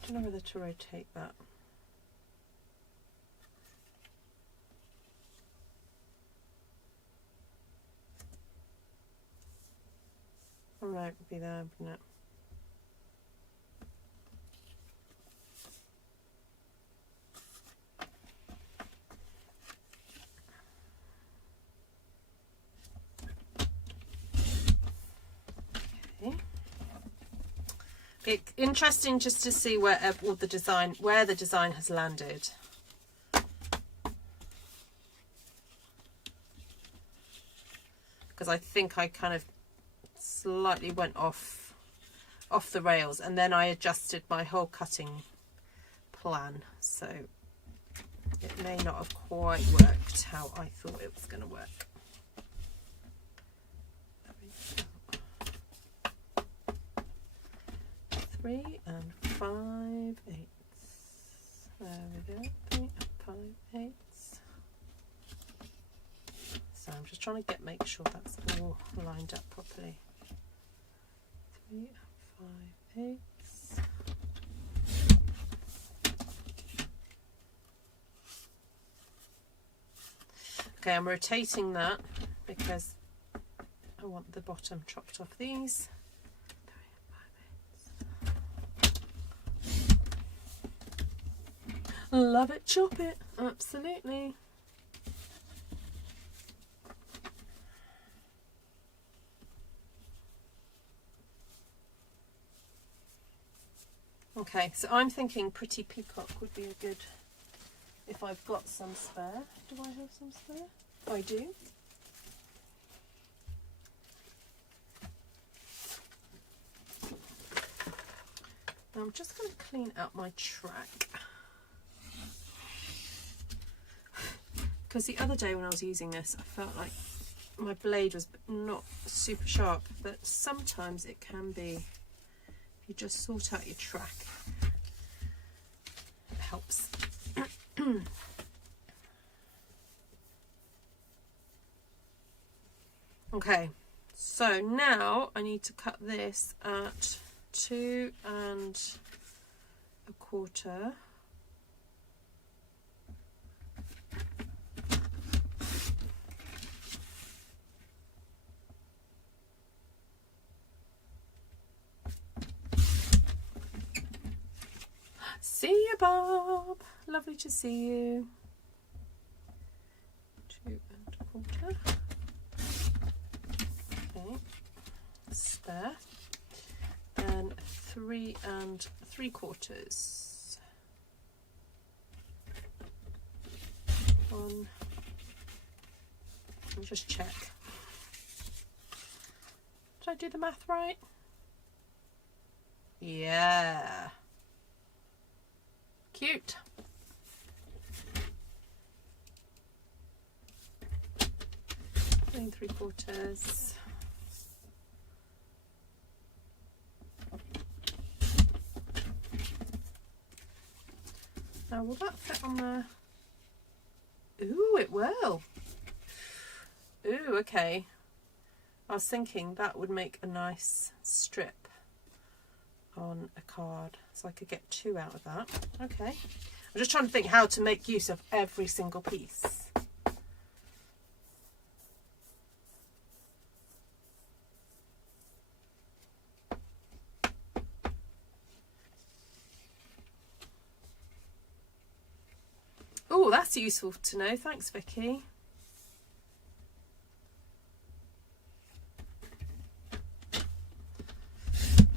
I don't know whether to rotate that. All right, would be there, wouldn't it? Okay. It's interesting just to see where the design has landed. Because I think I kind of slightly went off the rails, and then I adjusted my whole cutting plan, so it may not have quite worked how I thought it was going to work. Three and 5/8. There we go. 3 and 5/8. So I'm just trying to make sure that's all lined up properly. 3 and 5/8. Okay, I'm rotating that because I want the bottom chopped off these. 3 and 5/8. Love it, chop it, absolutely. Okay, so I'm thinking Pretty Peacock would be a good, if I've got some spare. Do I have some spare? I do. Now I'm just going to clean out my track. Because the other day when I was using this, I felt like my blade was not super sharp, but sometimes it can be. You just sort out your track. It helps. Okay, so now I need to cut this at 2 1/4. See you, Bob. Lovely to see you. 2 1/4. Okay, spare. Then 3 3/4. 1. Let me just check. Did I do the math right? Yeah. Cute. 3 3/4. Now, will that fit on there? Ooh, it will. Ooh, okay. I was thinking that would make a nice strip on a card, so I could get 2 out of that. Okay. I'm just trying to think how to make use of every single piece. Oh, that's useful to know. Thanks, Vicky.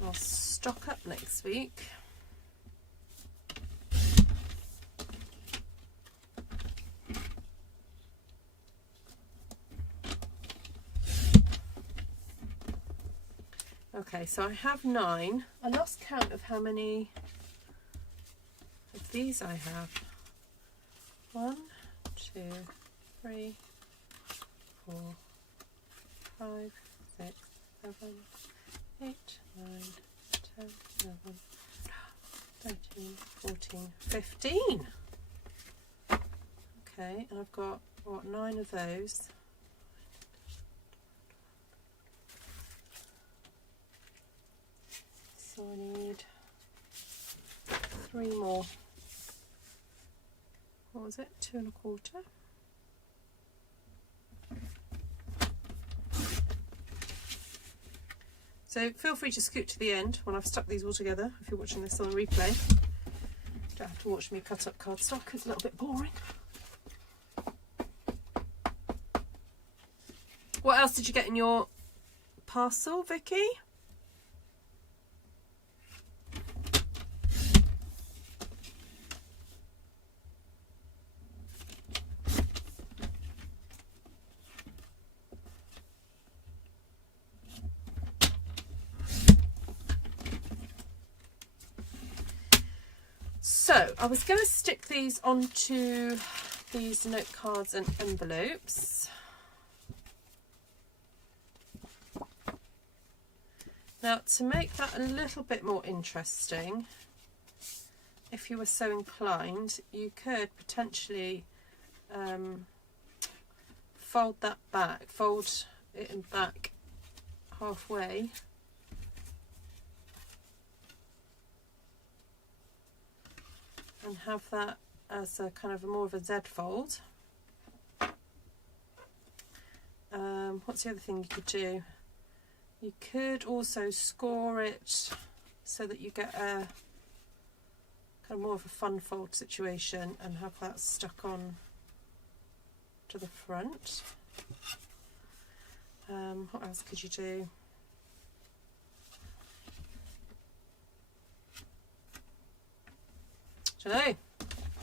I'll stock up next week. Okay, so I have 9. I lost count of how many of these I have. 1, 2, 3, 4, 5, 6, 7, 8, 9, 10, 11, 13, 14, 15. Okay, and I've got, what, 9 of those. So I need 3 more. What was it? 2 1/4. So feel free to scoot to the end when I've stuck these all together if you're watching this on replay. You don't have to watch me cut up cardstock, it's a little bit boring. What else did you get in your parcel, Vicky? So I was going to stick these onto these note cards and envelopes. Now, to make that a little bit more interesting, if you were so inclined, you could potentially fold that back, fold it in back halfway. And have that as a kind of more of a Z fold. What's the other thing you could do? You could also score it so that you get a kind of more of a fun fold situation and have that stuck on to the front. What else could you do? I don't know.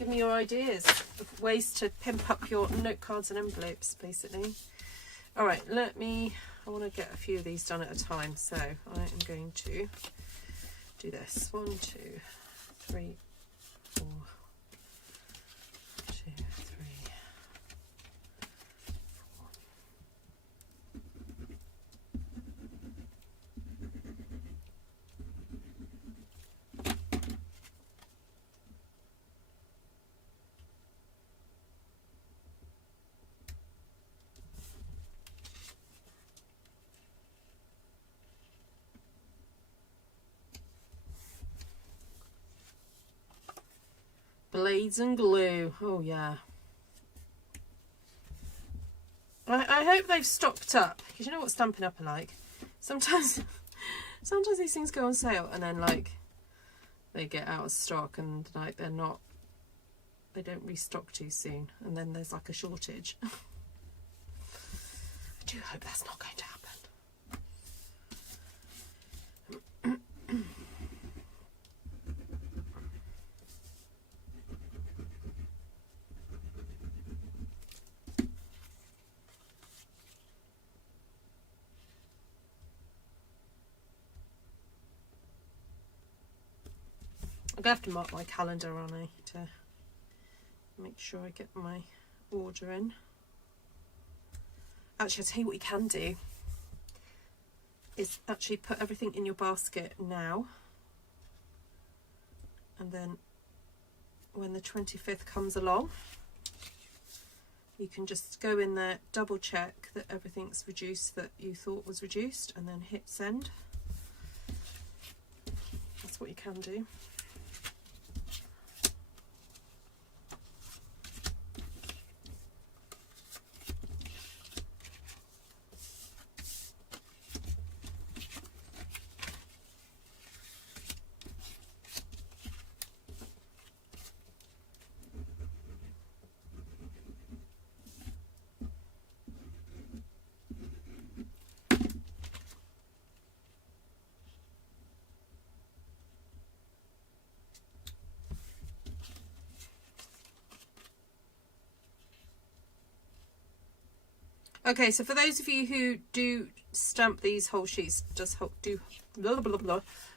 Give me your ideas of ways to pimp up your note cards and envelopes, basically. All right, I want to get a few of these done at a time, so I am going to do this. 1, 2, 3, 4, 2, 3, 4. Blades and glue. Oh yeah. I hope they've stocked up, because you know what Stampin' Up are like. Sometimes these things go on sale and then like they get out of stock and like they don't restock too soon and then there's like a shortage. I do hope that's not going to happen. I'm going to have to mark my calendar, aren't I, to make sure I get my order in. Actually, I'll tell you what you can do is actually put everything in your basket now and then when the 25th comes along, you can just go in there, double check that everything's reduced that you thought was reduced, and then hit send. That's what you can do. Okay, so for those of you who do stamp these whole sheets,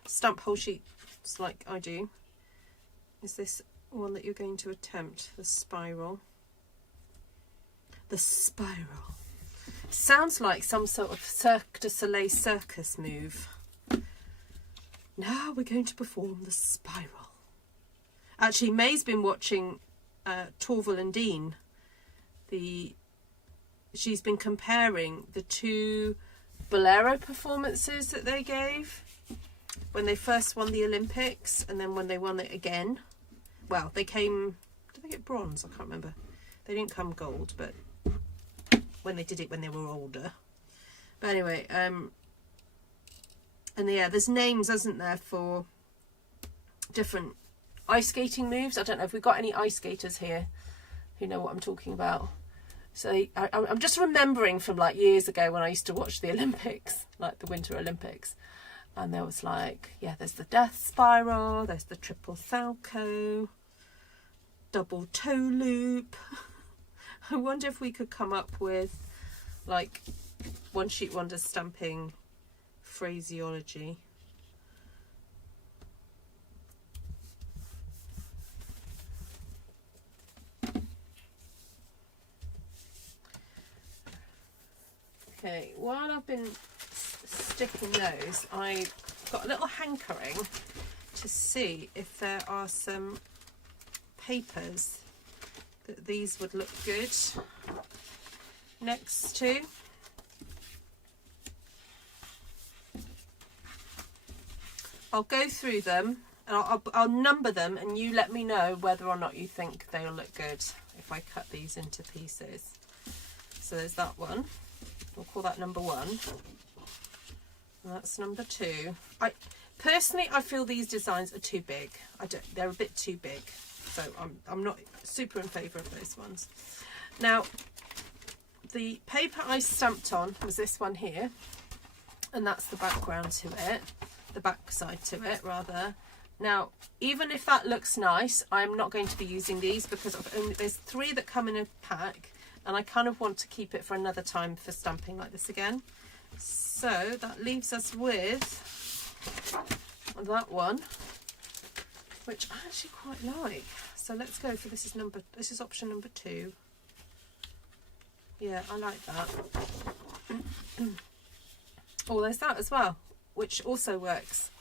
stamp whole sheets like I do, is this one that you're going to attempt, the spiral? The spiral. Sounds like some sort of Cirque du Soleil circus move. Now we're going to perform the spiral. Actually, May's been watching Torval and Dean. She's been comparing the two Bolero performances that they gave when they first won the Olympics and then when they won it again. Well, they came, did they get bronze? I can't remember. They didn't come gold, but when they did it when they were older. But anyway, and yeah, there's names, isn't there, for different ice skating moves. I don't know if we've got any ice skaters here who know what I'm talking about. So I'm just remembering from like years ago when I used to watch the Olympics, like the Winter Olympics, and there was like, yeah, there's the death spiral, there's the triple Falco, double toe loop. I wonder if we could come up with like One Sheet Wonders stamping phraseology. Okay, while I've been sticking those, I've got a little hankering to see if there are some papers that these would look good next to. I'll go through them and I'll number them, and you let me know whether or not you think they'll look good if I cut these into pieces. So there's that one. We'll call that number 1. And that's number 2. Personally, I feel these designs are too big. They're a bit too big. So I'm not super in favour of those ones. Now, the paper I stamped on was this one here. And that's the background to it. The back side to it, rather. Now, even if that looks nice, I'm not going to be using these because there's 3 that come in a pack. And I kind of want to keep it for another time for stamping like this again. So that leaves us with that one, which I actually quite like. So let's go for this is option number 2. Yeah, I like that. Oh, there's that as well, which also works.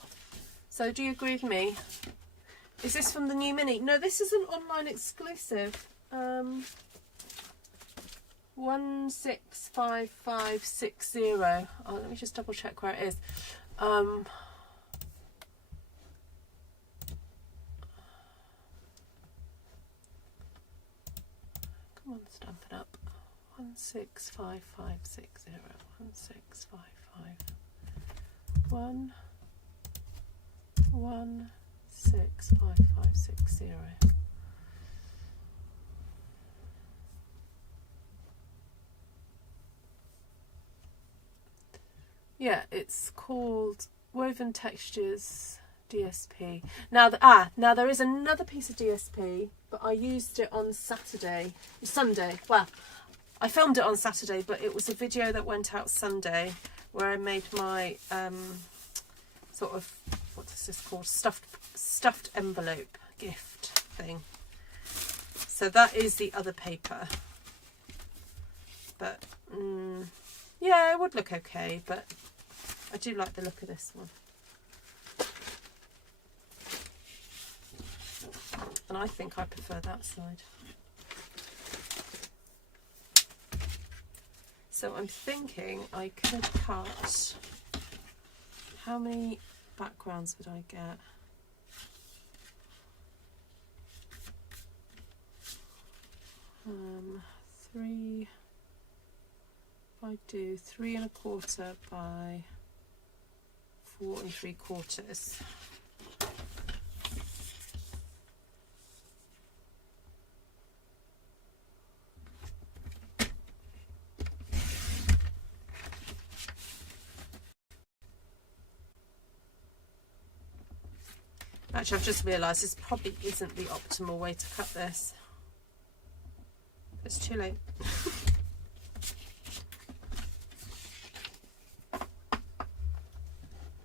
So do you agree with me? Is this from the new mini? No, this is an online exclusive. 165560. Oh, let me just double check where it is. Come on, Stampin' Up. 165560. 165560. Yeah, it's called Woven Textures DSP. Now, there is another piece of DSP, but I used it on Sunday. Well, I filmed it on Saturday, but it was a video that went out Sunday where I made my sort of, what is this called? Stuffed envelope gift thing. So that is the other paper. But yeah, it would look okay, but I do like the look of this one. and I think I prefer that side. So I'm thinking I could cut, how many backgrounds would I get? Three, if I do 3 1/4 by 4 3/4. Actually, I've just realised this probably isn't the optimal way to cut this. It's too late.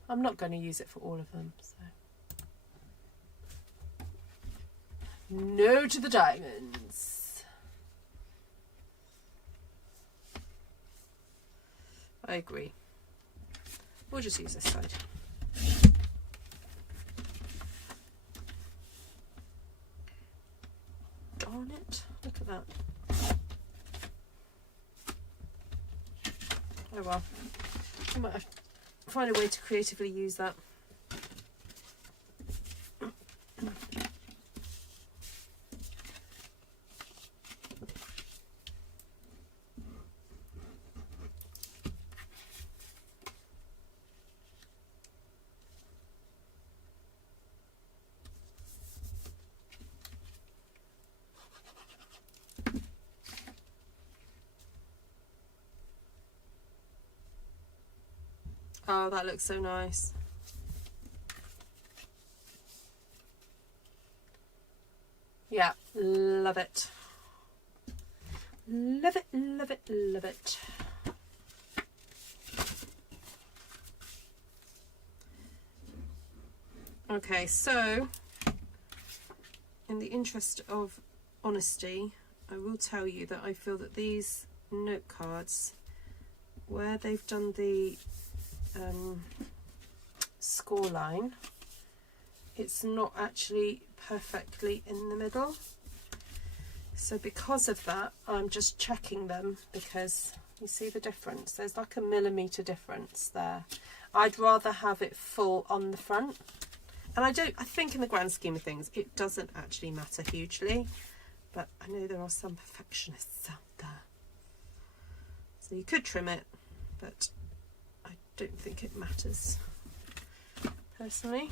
I'm not going to use it for all of them, so. No to the diamonds. I agree. We'll just use this side. Darn it, look at that. Oh well, I might have to find a way to creatively use that. Oh, that looks so nice. Yeah, love it. Love it, love it, love it. Okay, so in the interest of honesty, I will tell you that I feel that these note cards, where they've done the score line, it's not actually perfectly in the middle. So because of that, I'm just checking them, because you see the difference. There's like a millimetre difference there. I'd rather have it full on the front. And I think in the grand scheme of things, it doesn't actually matter hugely, but I know there are some perfectionists out there. So you could trim it, but I don't think it matters personally.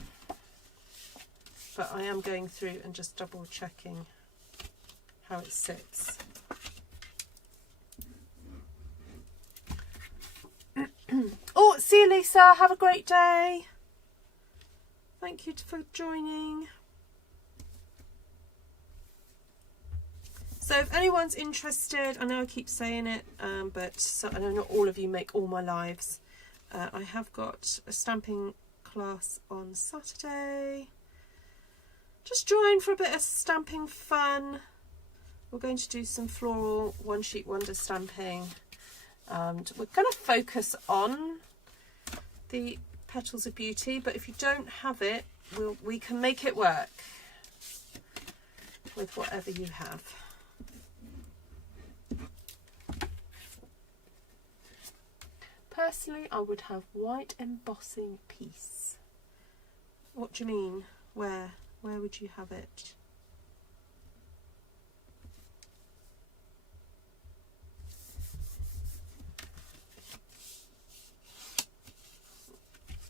But I am going through and just double checking how it sits. Oh, see you, Lisa. Have a great day. Thank you for joining. So if anyone's interested, I know I keep saying it, but I know not all of you make all my lives. I have got a stamping class on Saturday. Just join for a bit of stamping fun. We're going to do some floral one sheet wonder stamping, and we're going to focus on the Petals of Beauty, but if you don't have it, we can make it work with whatever you have. Personally, I would have white embossing piece. What do you mean? Where would you have it?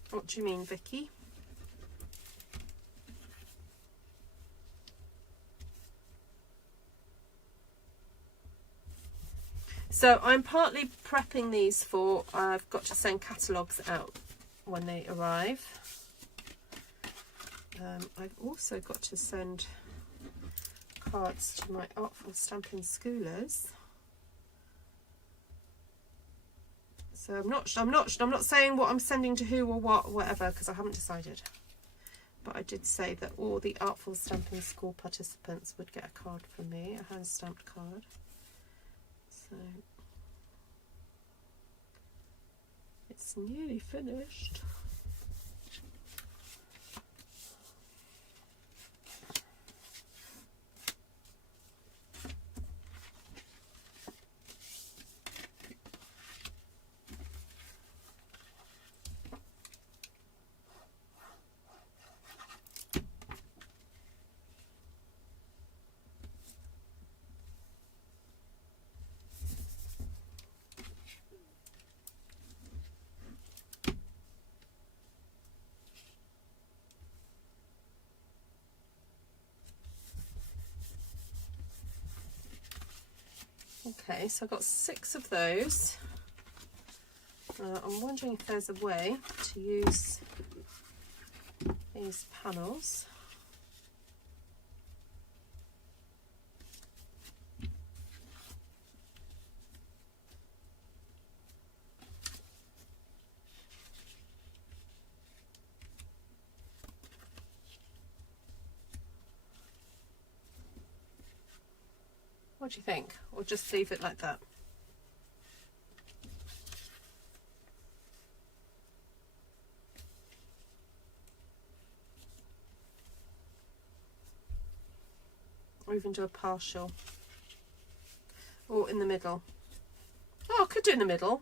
What do you mean, Vicky? So I'm partly prepping these for, I've got to send catalogues out when they arrive. I've also got to send cards to my Artful Stampin schoolers. So I'm not saying what I'm sending to who or what, whatever, because I haven't decided. But I did say that all the Artful Stampin school participants would get a card from me, a hand stamped card. So it's nearly finished. Okay, so I've got 6 of those. I'm wondering if there's a way to use these panels. What do you think? Or just leave it like that? Or even do a partial. Or in the middle. Oh, I could do in the middle.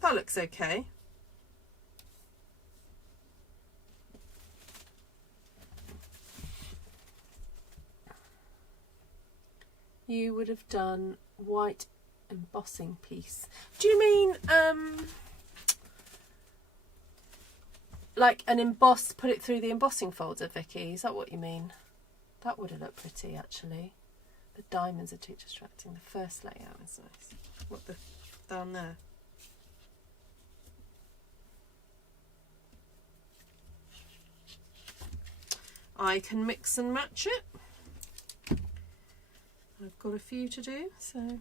That looks okay. You would have done white embossing piece. Do you mean like an emboss, put it through the embossing folder, Vicky? Is that what you mean? That would have looked pretty actually. The diamonds are too distracting. The first layout is nice. What, the down there? I can mix and match it. I've got a few to do, so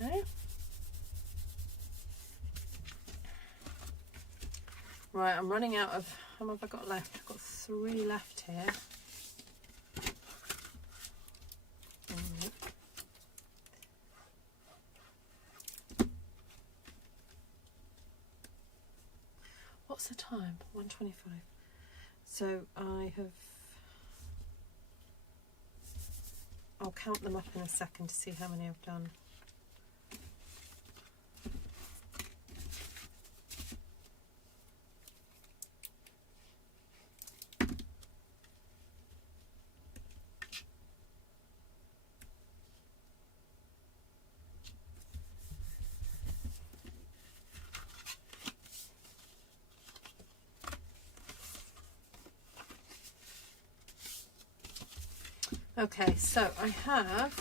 okay. Right, I'm running out of, how many have I got left? I've got 3 left here. What's the time? 1:25. So I'll count them up in a second to see how many I've done. Okay, so I have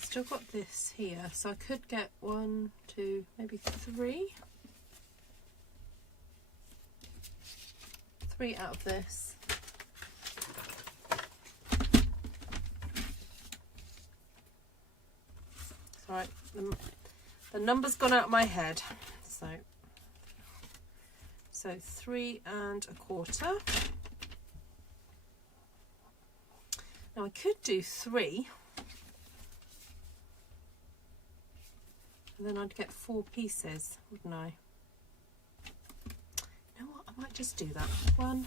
still got this here, so I could get 1, 2, maybe 3 out of this. Sorry, the number's gone out of my head, so 3 1/4. Now I could do 3, and then I'd get 4 pieces, wouldn't I? You know what? I might just do that. 1,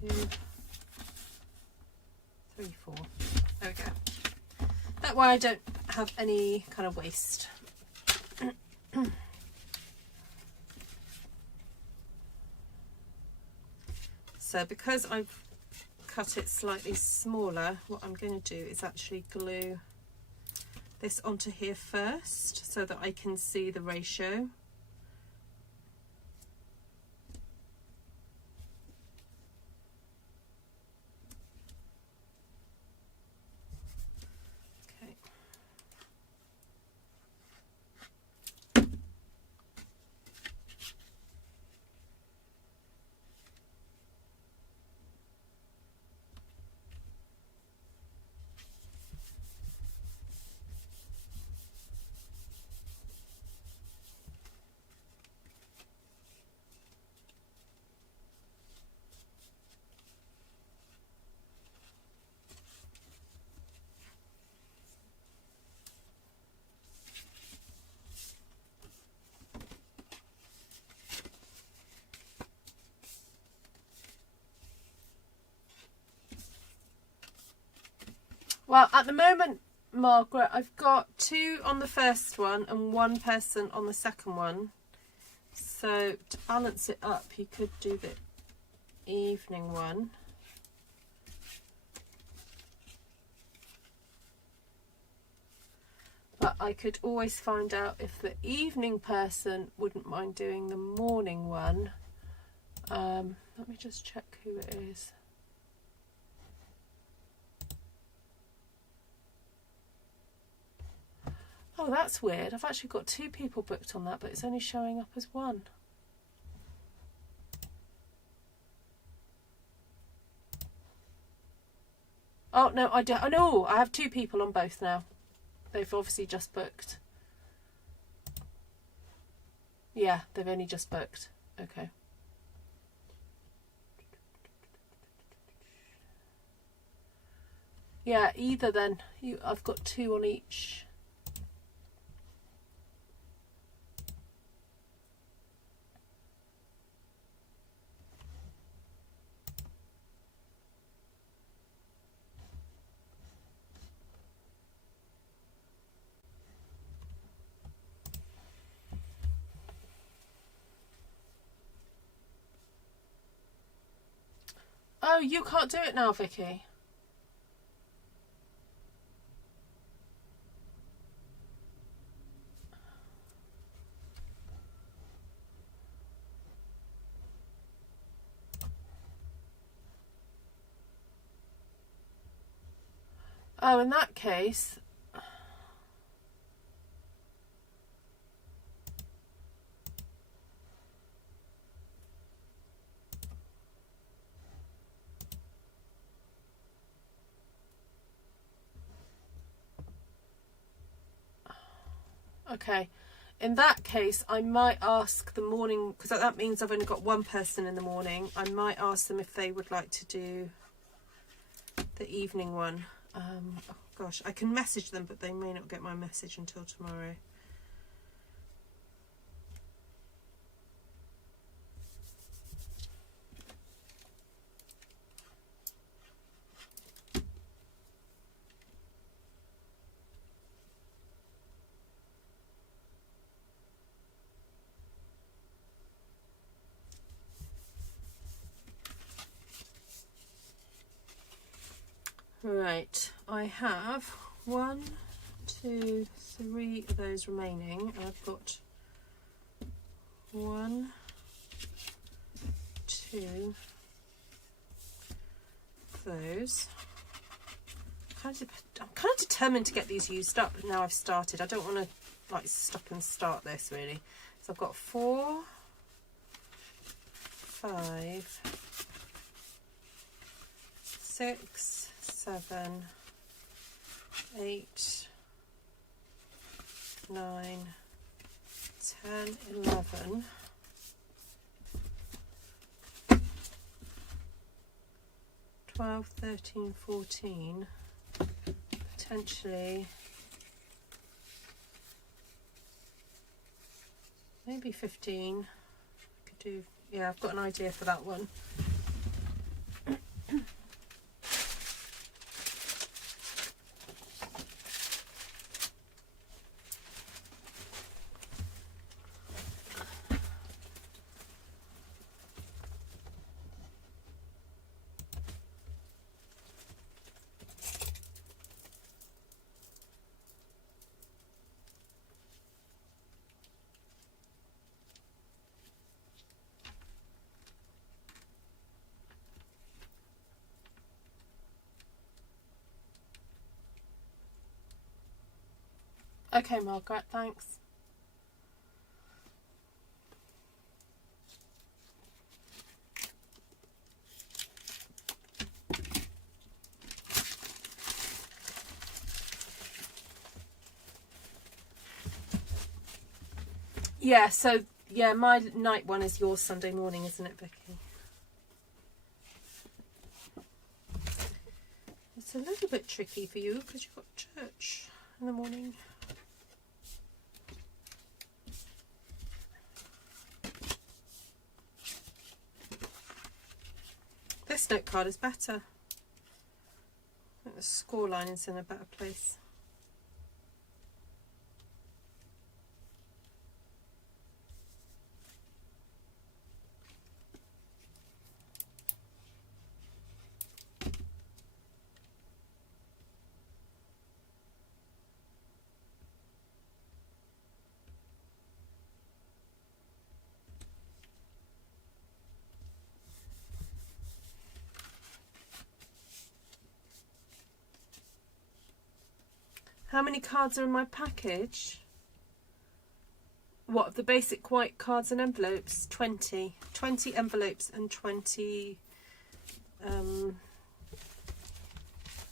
2, 3, 4. There we go. That way I don't have any kind of waste. So because I've cut it slightly smaller, what I'm going to do is actually glue this onto here first so that I can see the ratio. Well, at the moment, Margaret, I've got 2 on the first one and 1 person on the second one. So to balance it up, you could do the evening one. But I could always find out if the evening person wouldn't mind doing the morning one. Let me just check who it is. Oh, that's weird. I've actually got 2 people booked on that, but it's only showing up as 1. Oh, no, I don't. Oh, no, I have 2 people on both now. They've obviously just booked. Yeah, they've only just booked. Okay. Yeah, either then. I've got 2 on each. Oh, you can't do it now, Vicky. Oh, in that case... Okay, in that case, I might ask the morning, because that means I've only got 1 person in the morning. I might ask them if they would like to do the evening one. Oh gosh, I can message them, but they may not get my message until tomorrow. Right, I have 1, 2, 3 of those remaining. I've got 1, 2 of those. I'm kind of determined to get these used up now I've started. I don't want to like stop and start this really. So I've got 4, 5, 6, 7, 8, 9, 10, 11, 12, 13, 14, potentially maybe 15. I could do, yeah, I've got an idea for that one. Okay, Margaret, thanks. Yeah, so, yeah, my night one is your Sunday morning, isn't it, Vicky? It's a little bit tricky for you because you've got church in the morning. This note card is better. I think the score line is in a better place. How many cards are in my package? What, of the basic white cards and envelopes? 20. 20 envelopes and 20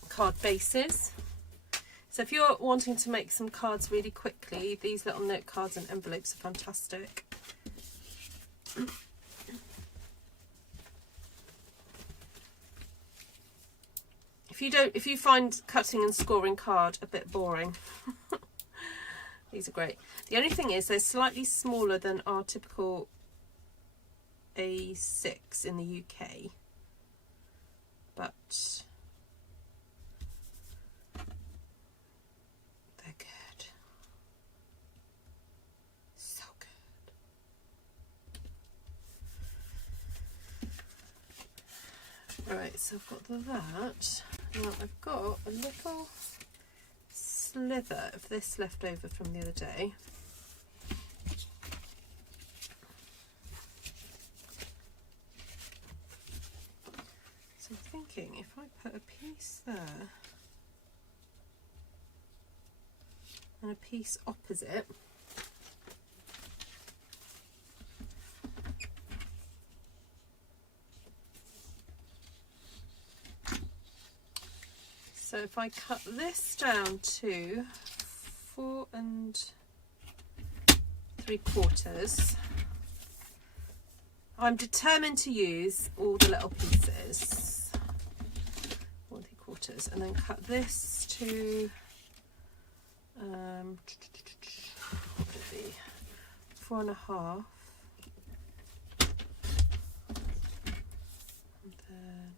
card bases. So if you're wanting to make some cards really quickly, these little note cards and envelopes are fantastic. If you find cutting and scoring card a bit boring, these are great. The only thing is they're slightly smaller than our typical A6 in the UK, but they're good. So good. Right, so I've got that. Now I've got a little sliver of this left over from the other day. So I'm thinking if I put a piece there and a piece opposite, so if I cut this down to 4 3/4, I'm determined to use all the little pieces, 4 3/4, and then cut this to what would it be, 4 1/2, and then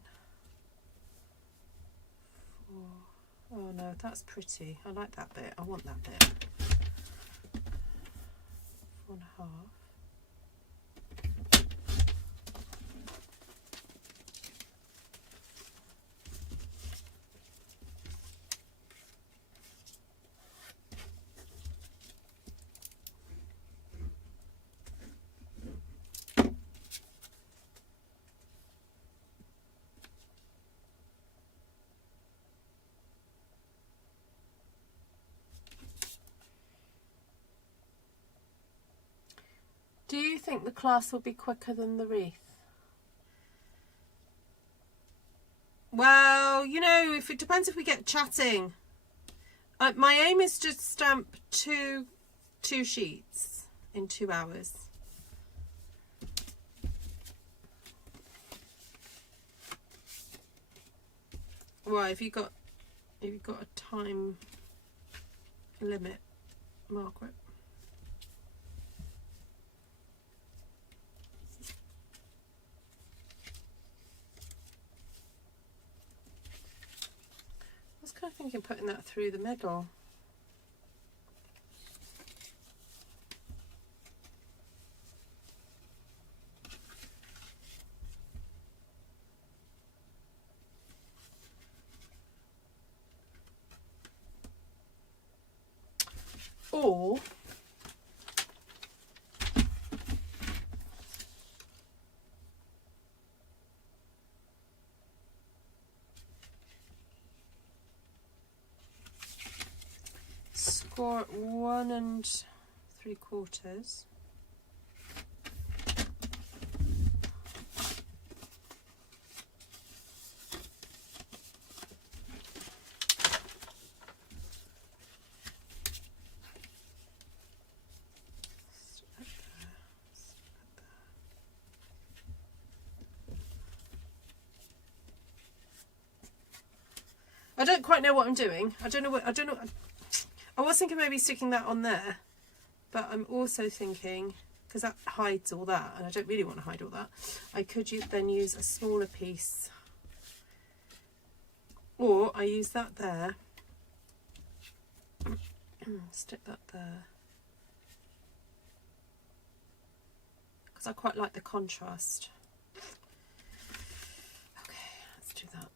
oh no, that's pretty. I like that bit. I want that bit. 4 1/2. Do you think the class will be quicker than the wreath? Well, you know, if it depends if we get chatting. My aim is to stamp two sheets in 2 hours. Why, have you got a time limit, Margaret? I was thinking putting that through the middle. Or score at 1 3/4. I don't quite know what I'm doing. I don't know. I was thinking maybe sticking that on there, but I'm also thinking, because that hides all that, and I don't really want to hide all that, I could then use a smaller piece Or I use that there, stick that there, because I quite like the contrast. Okay, let's do that.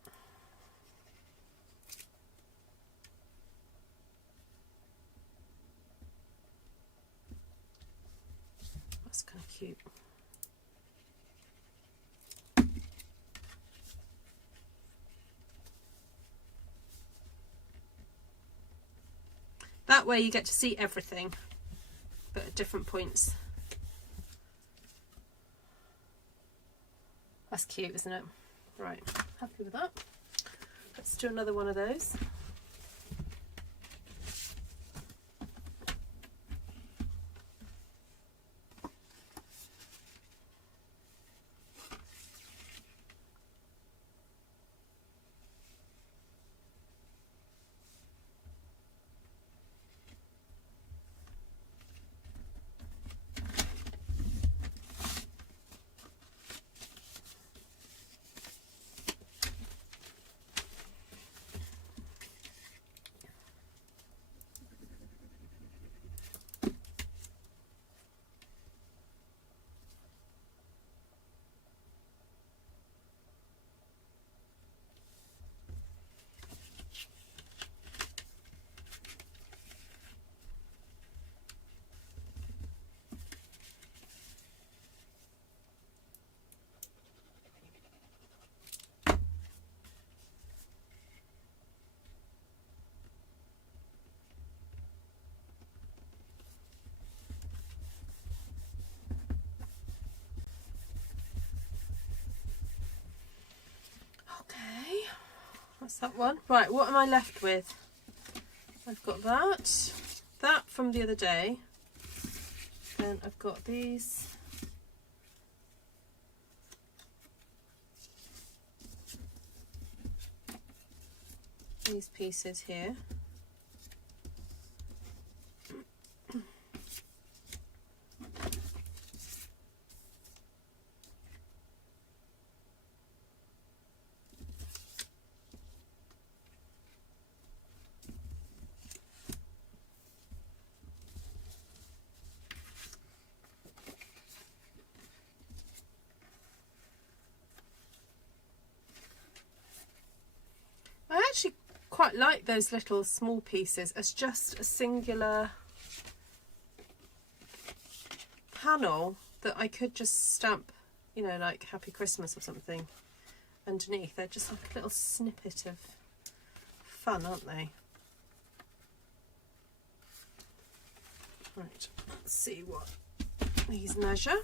That's kind of cute. That way you get to see everything, but at different points. That's cute, isn't it? Right, happy with that. Let's do another one of those. Okay, that's that one. Right, what am I left with? I've got that from the other day. Then I've got these. These pieces here. I actually quite like those little small pieces as just a singular panel that I could just stamp, you know, like Happy Christmas or something underneath. They're just like a little snippet of fun, aren't they? Right, let's see what these measure.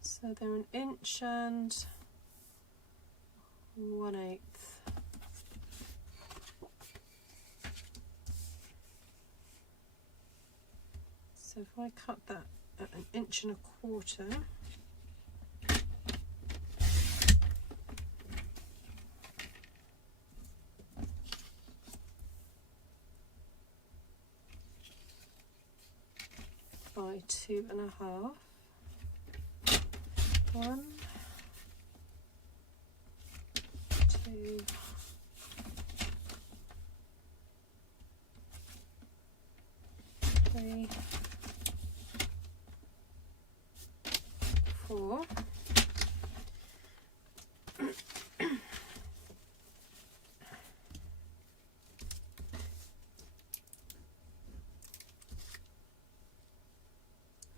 So they're 1 inch and 1/8. So if I cut that at 1 1.25 inches, by 2.5, 1, 2, 3, 4.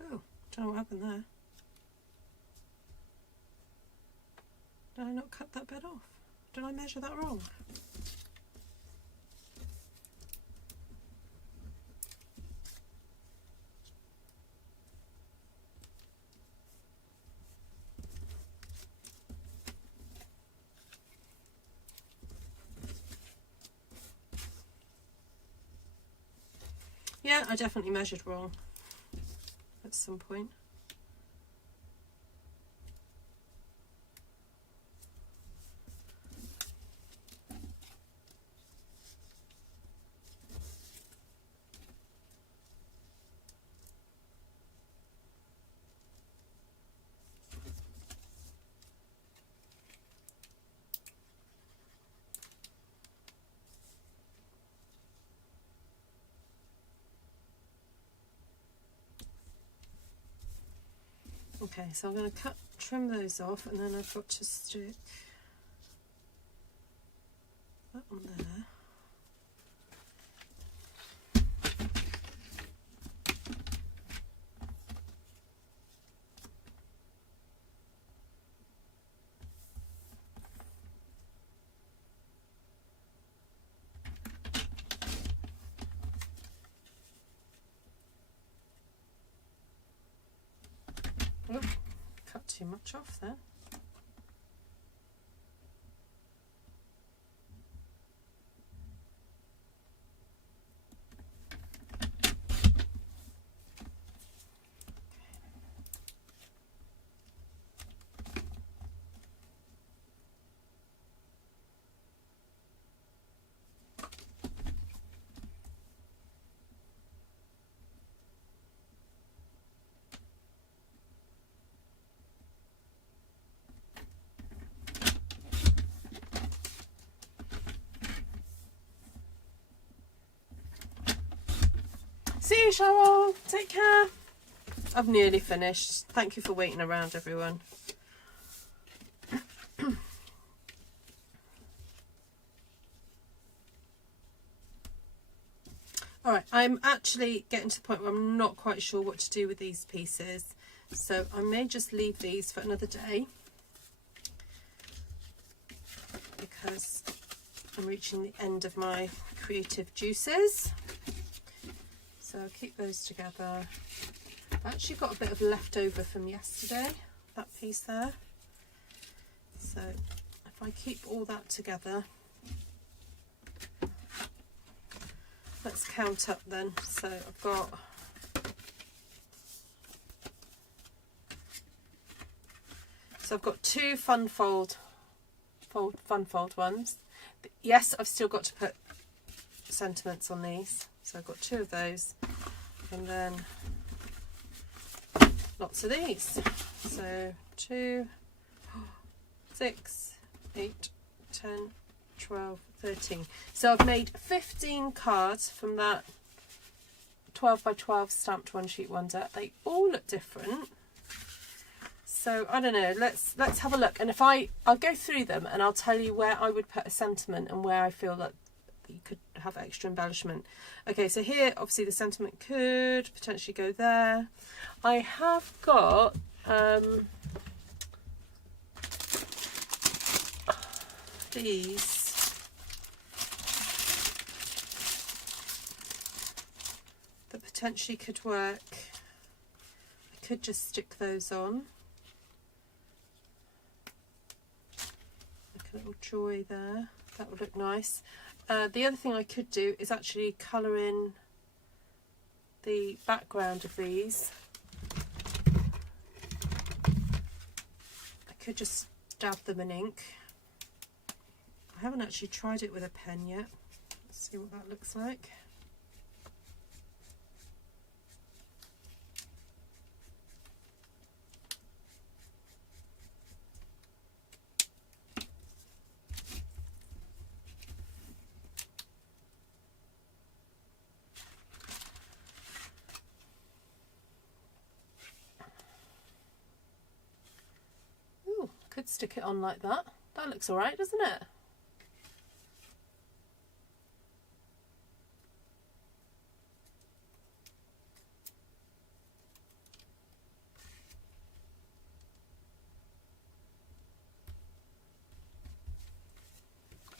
Oh, don't know what happened there. Did I not cut that bit off? Did I measure that wrong? Yeah, I definitely measured wrong at some point. Okay, so I'm going to trim those off, and then I've got to stick that on there. Oop, cut too much off there. See you, Cheryl. Take care. I've nearly finished. Thank you for waiting around, everyone. Alright, I'm actually getting to the point where I'm not quite sure what to do with these pieces. So I may just leave these for another day, because I'm reaching the end of my creative juices. So I'll keep those together. I actually got a bit of leftover from yesterday, that piece there. So if I keep all that together, let's count up then. So I've got two fun fold ones. Yes, I've still got to put sentiments on these. So I've got two of those, and then lots of these. So 2, 6, 8, 10, 12, 13. So I've made 15 cards from that 12 by 12 stamped one sheet wonder. They all look different. So I don't know, let's have a look, and if I'll go through them and I'll tell you where I would put a sentiment and where I feel that you could have extra embellishment. Okay, so here obviously the sentiment could potentially go there. I have got these that potentially could work. I could just stick those on. Like a little joy there. That would look nice. The other thing I could do is actually colour in the background of these. I could just dab them in ink. I haven't actually tried it with a pen yet. Let's see what that looks like. Could stick it on like that. That looks alright, doesn't it?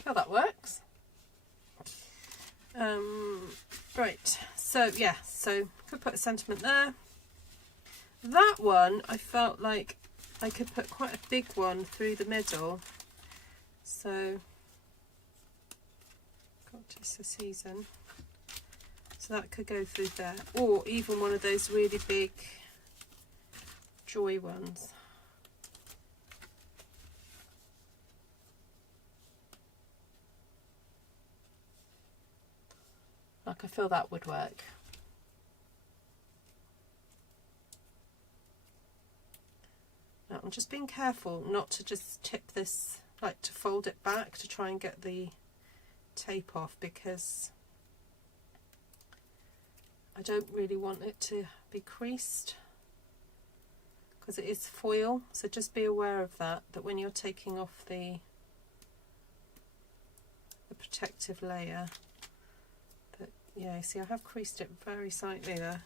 How that works. Right, so yeah, so could put a sentiment there. That one I felt like I could put quite a big one through the middle, so got to the season, so that could go through there, or even one of those really big joy ones. Like, I feel that would work. Now I'm just being careful not to just tip this, like to fold it back to try and get the tape off, because I don't really want it to be creased. because it is foil, so just be aware of that, that when you're taking off the protective layer, that, yeah, see, I have creased it very slightly there.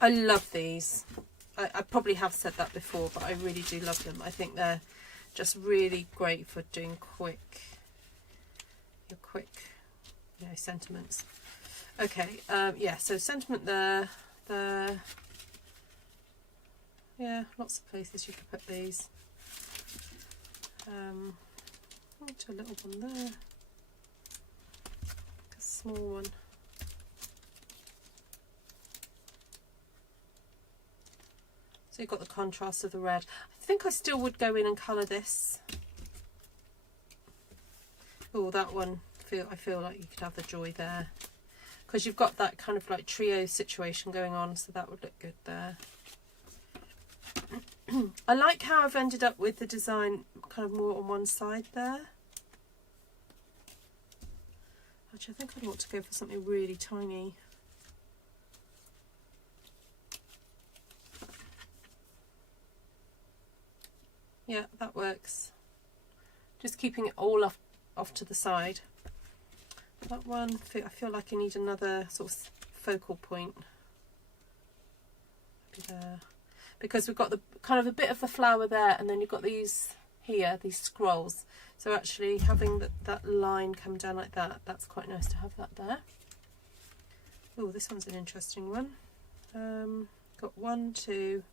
I love these. I probably have said that before, but I really do love them. I think they're just really great for doing quick, you know, sentiments. Okay, yeah, so sentiment there, yeah, lots of places you could put these. I'll do a little one there, a small one. So you've got the contrast of the red. I think I still would go in and colour this. Oh, that one, I feel like you could have the joy there, because you've got that kind of like trio situation going on, so that would look good there. I like how I've ended up with the design kind of more on one side there. Actually, I think I'd want to go for something really tiny. Yeah, that works. Just keeping it all off to the side. That one, I feel like I need another sort of focal point. Maybe there. Because we've got the kind of a bit of the flower there, and then you've got these here, these scrolls. So actually having that line come down like that, that's quite nice to have that there. Oh, this one's an interesting one. Got 1, 2.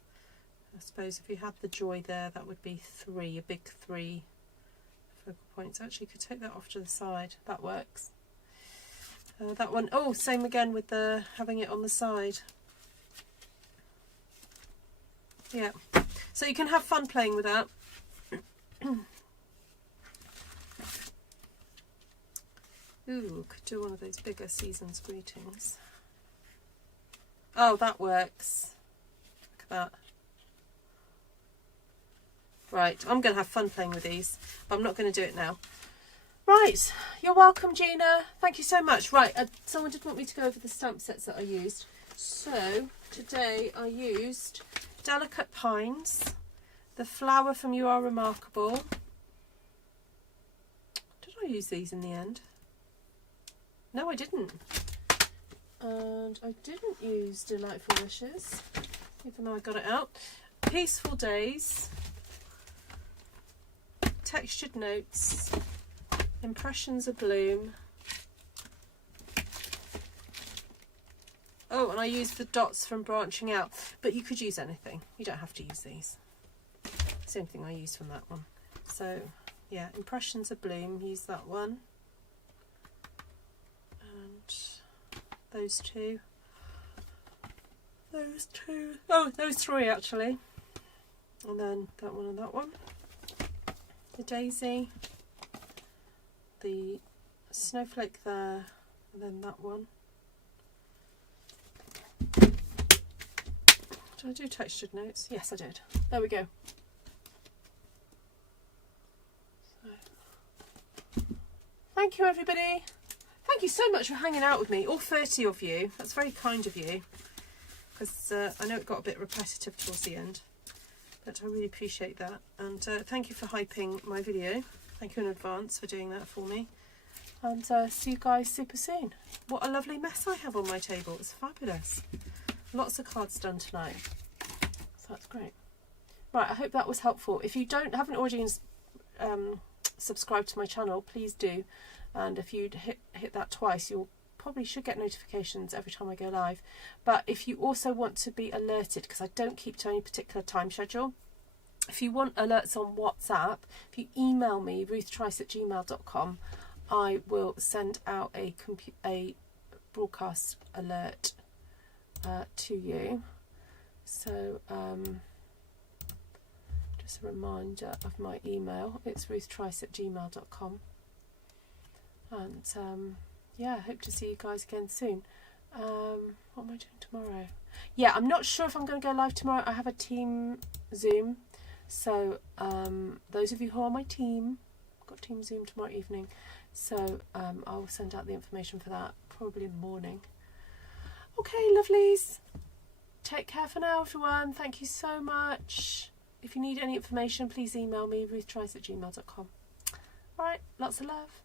I suppose if you had the joy there, that would be 3, a big 3 focal points. Actually, you could take that off to the side. That works. That one, oh, same again with the having it on the side. Yeah, so you can have fun playing with that. Ooh, could do one of those bigger season's greetings. Oh, that works. Look at that. Right, I'm going to have fun playing with these, but I'm not going to do it now. Right, you're welcome, Gina. Thank you so much. Right, someone did want me to go over the stamp sets that I used. So, today I used Delicate Pines, the flower from You Are Remarkable. Did I use these in the end? No, I didn't. And I didn't use Delightful Wishes, even though I got it out. Peaceful Days, Textured Notes, Impressions of Bloom. Oh, and I used the dots from Branching Out, but you could use anything. You don't have to use these. Same thing I used from that one. So, yeah, Impressions of Bloom, use that one. And those two. Oh, those 3 actually. And then that one and that one. The daisy, the snowflake there, and then that one. Did I do textured notes? Yes, I did. There we go. So, thank you, everybody. Thank you so much for hanging out with me, all 30 of you. That's very kind of you, because I know it got a bit repetitive towards the end. But I really appreciate that, and thank you for hyping my video. Thank you in advance for doing that for me, and see you guys super soon. What a lovely mess I have on my table. It's fabulous. Lots of cards done tonight, so that's great. Right, I hope that was helpful. If you haven't already subscribed to my channel, please do, and if you'd hit that twice, you'll probably should get notifications every time I go live. But if you also want to be alerted, because I don't keep to any particular time schedule, if you want alerts on WhatsApp, if you email me ruthtrice@gmail.com, I will send out a broadcast alert to you. So just a reminder of my email, it's ruthtrice@gmail.com, and yeah, I hope to see you guys again soon. What am I doing tomorrow? Yeah, I'm not sure if I'm going to go live tomorrow. I have a team Zoom, so those of you who are on my team, I've got team Zoom tomorrow evening. So I'll send out the information for that probably in the morning. Okay, lovelies. Take care for now, everyone. Thank you so much. If you need any information, please email me, ruthtries@gmail.com. All right, lots of love.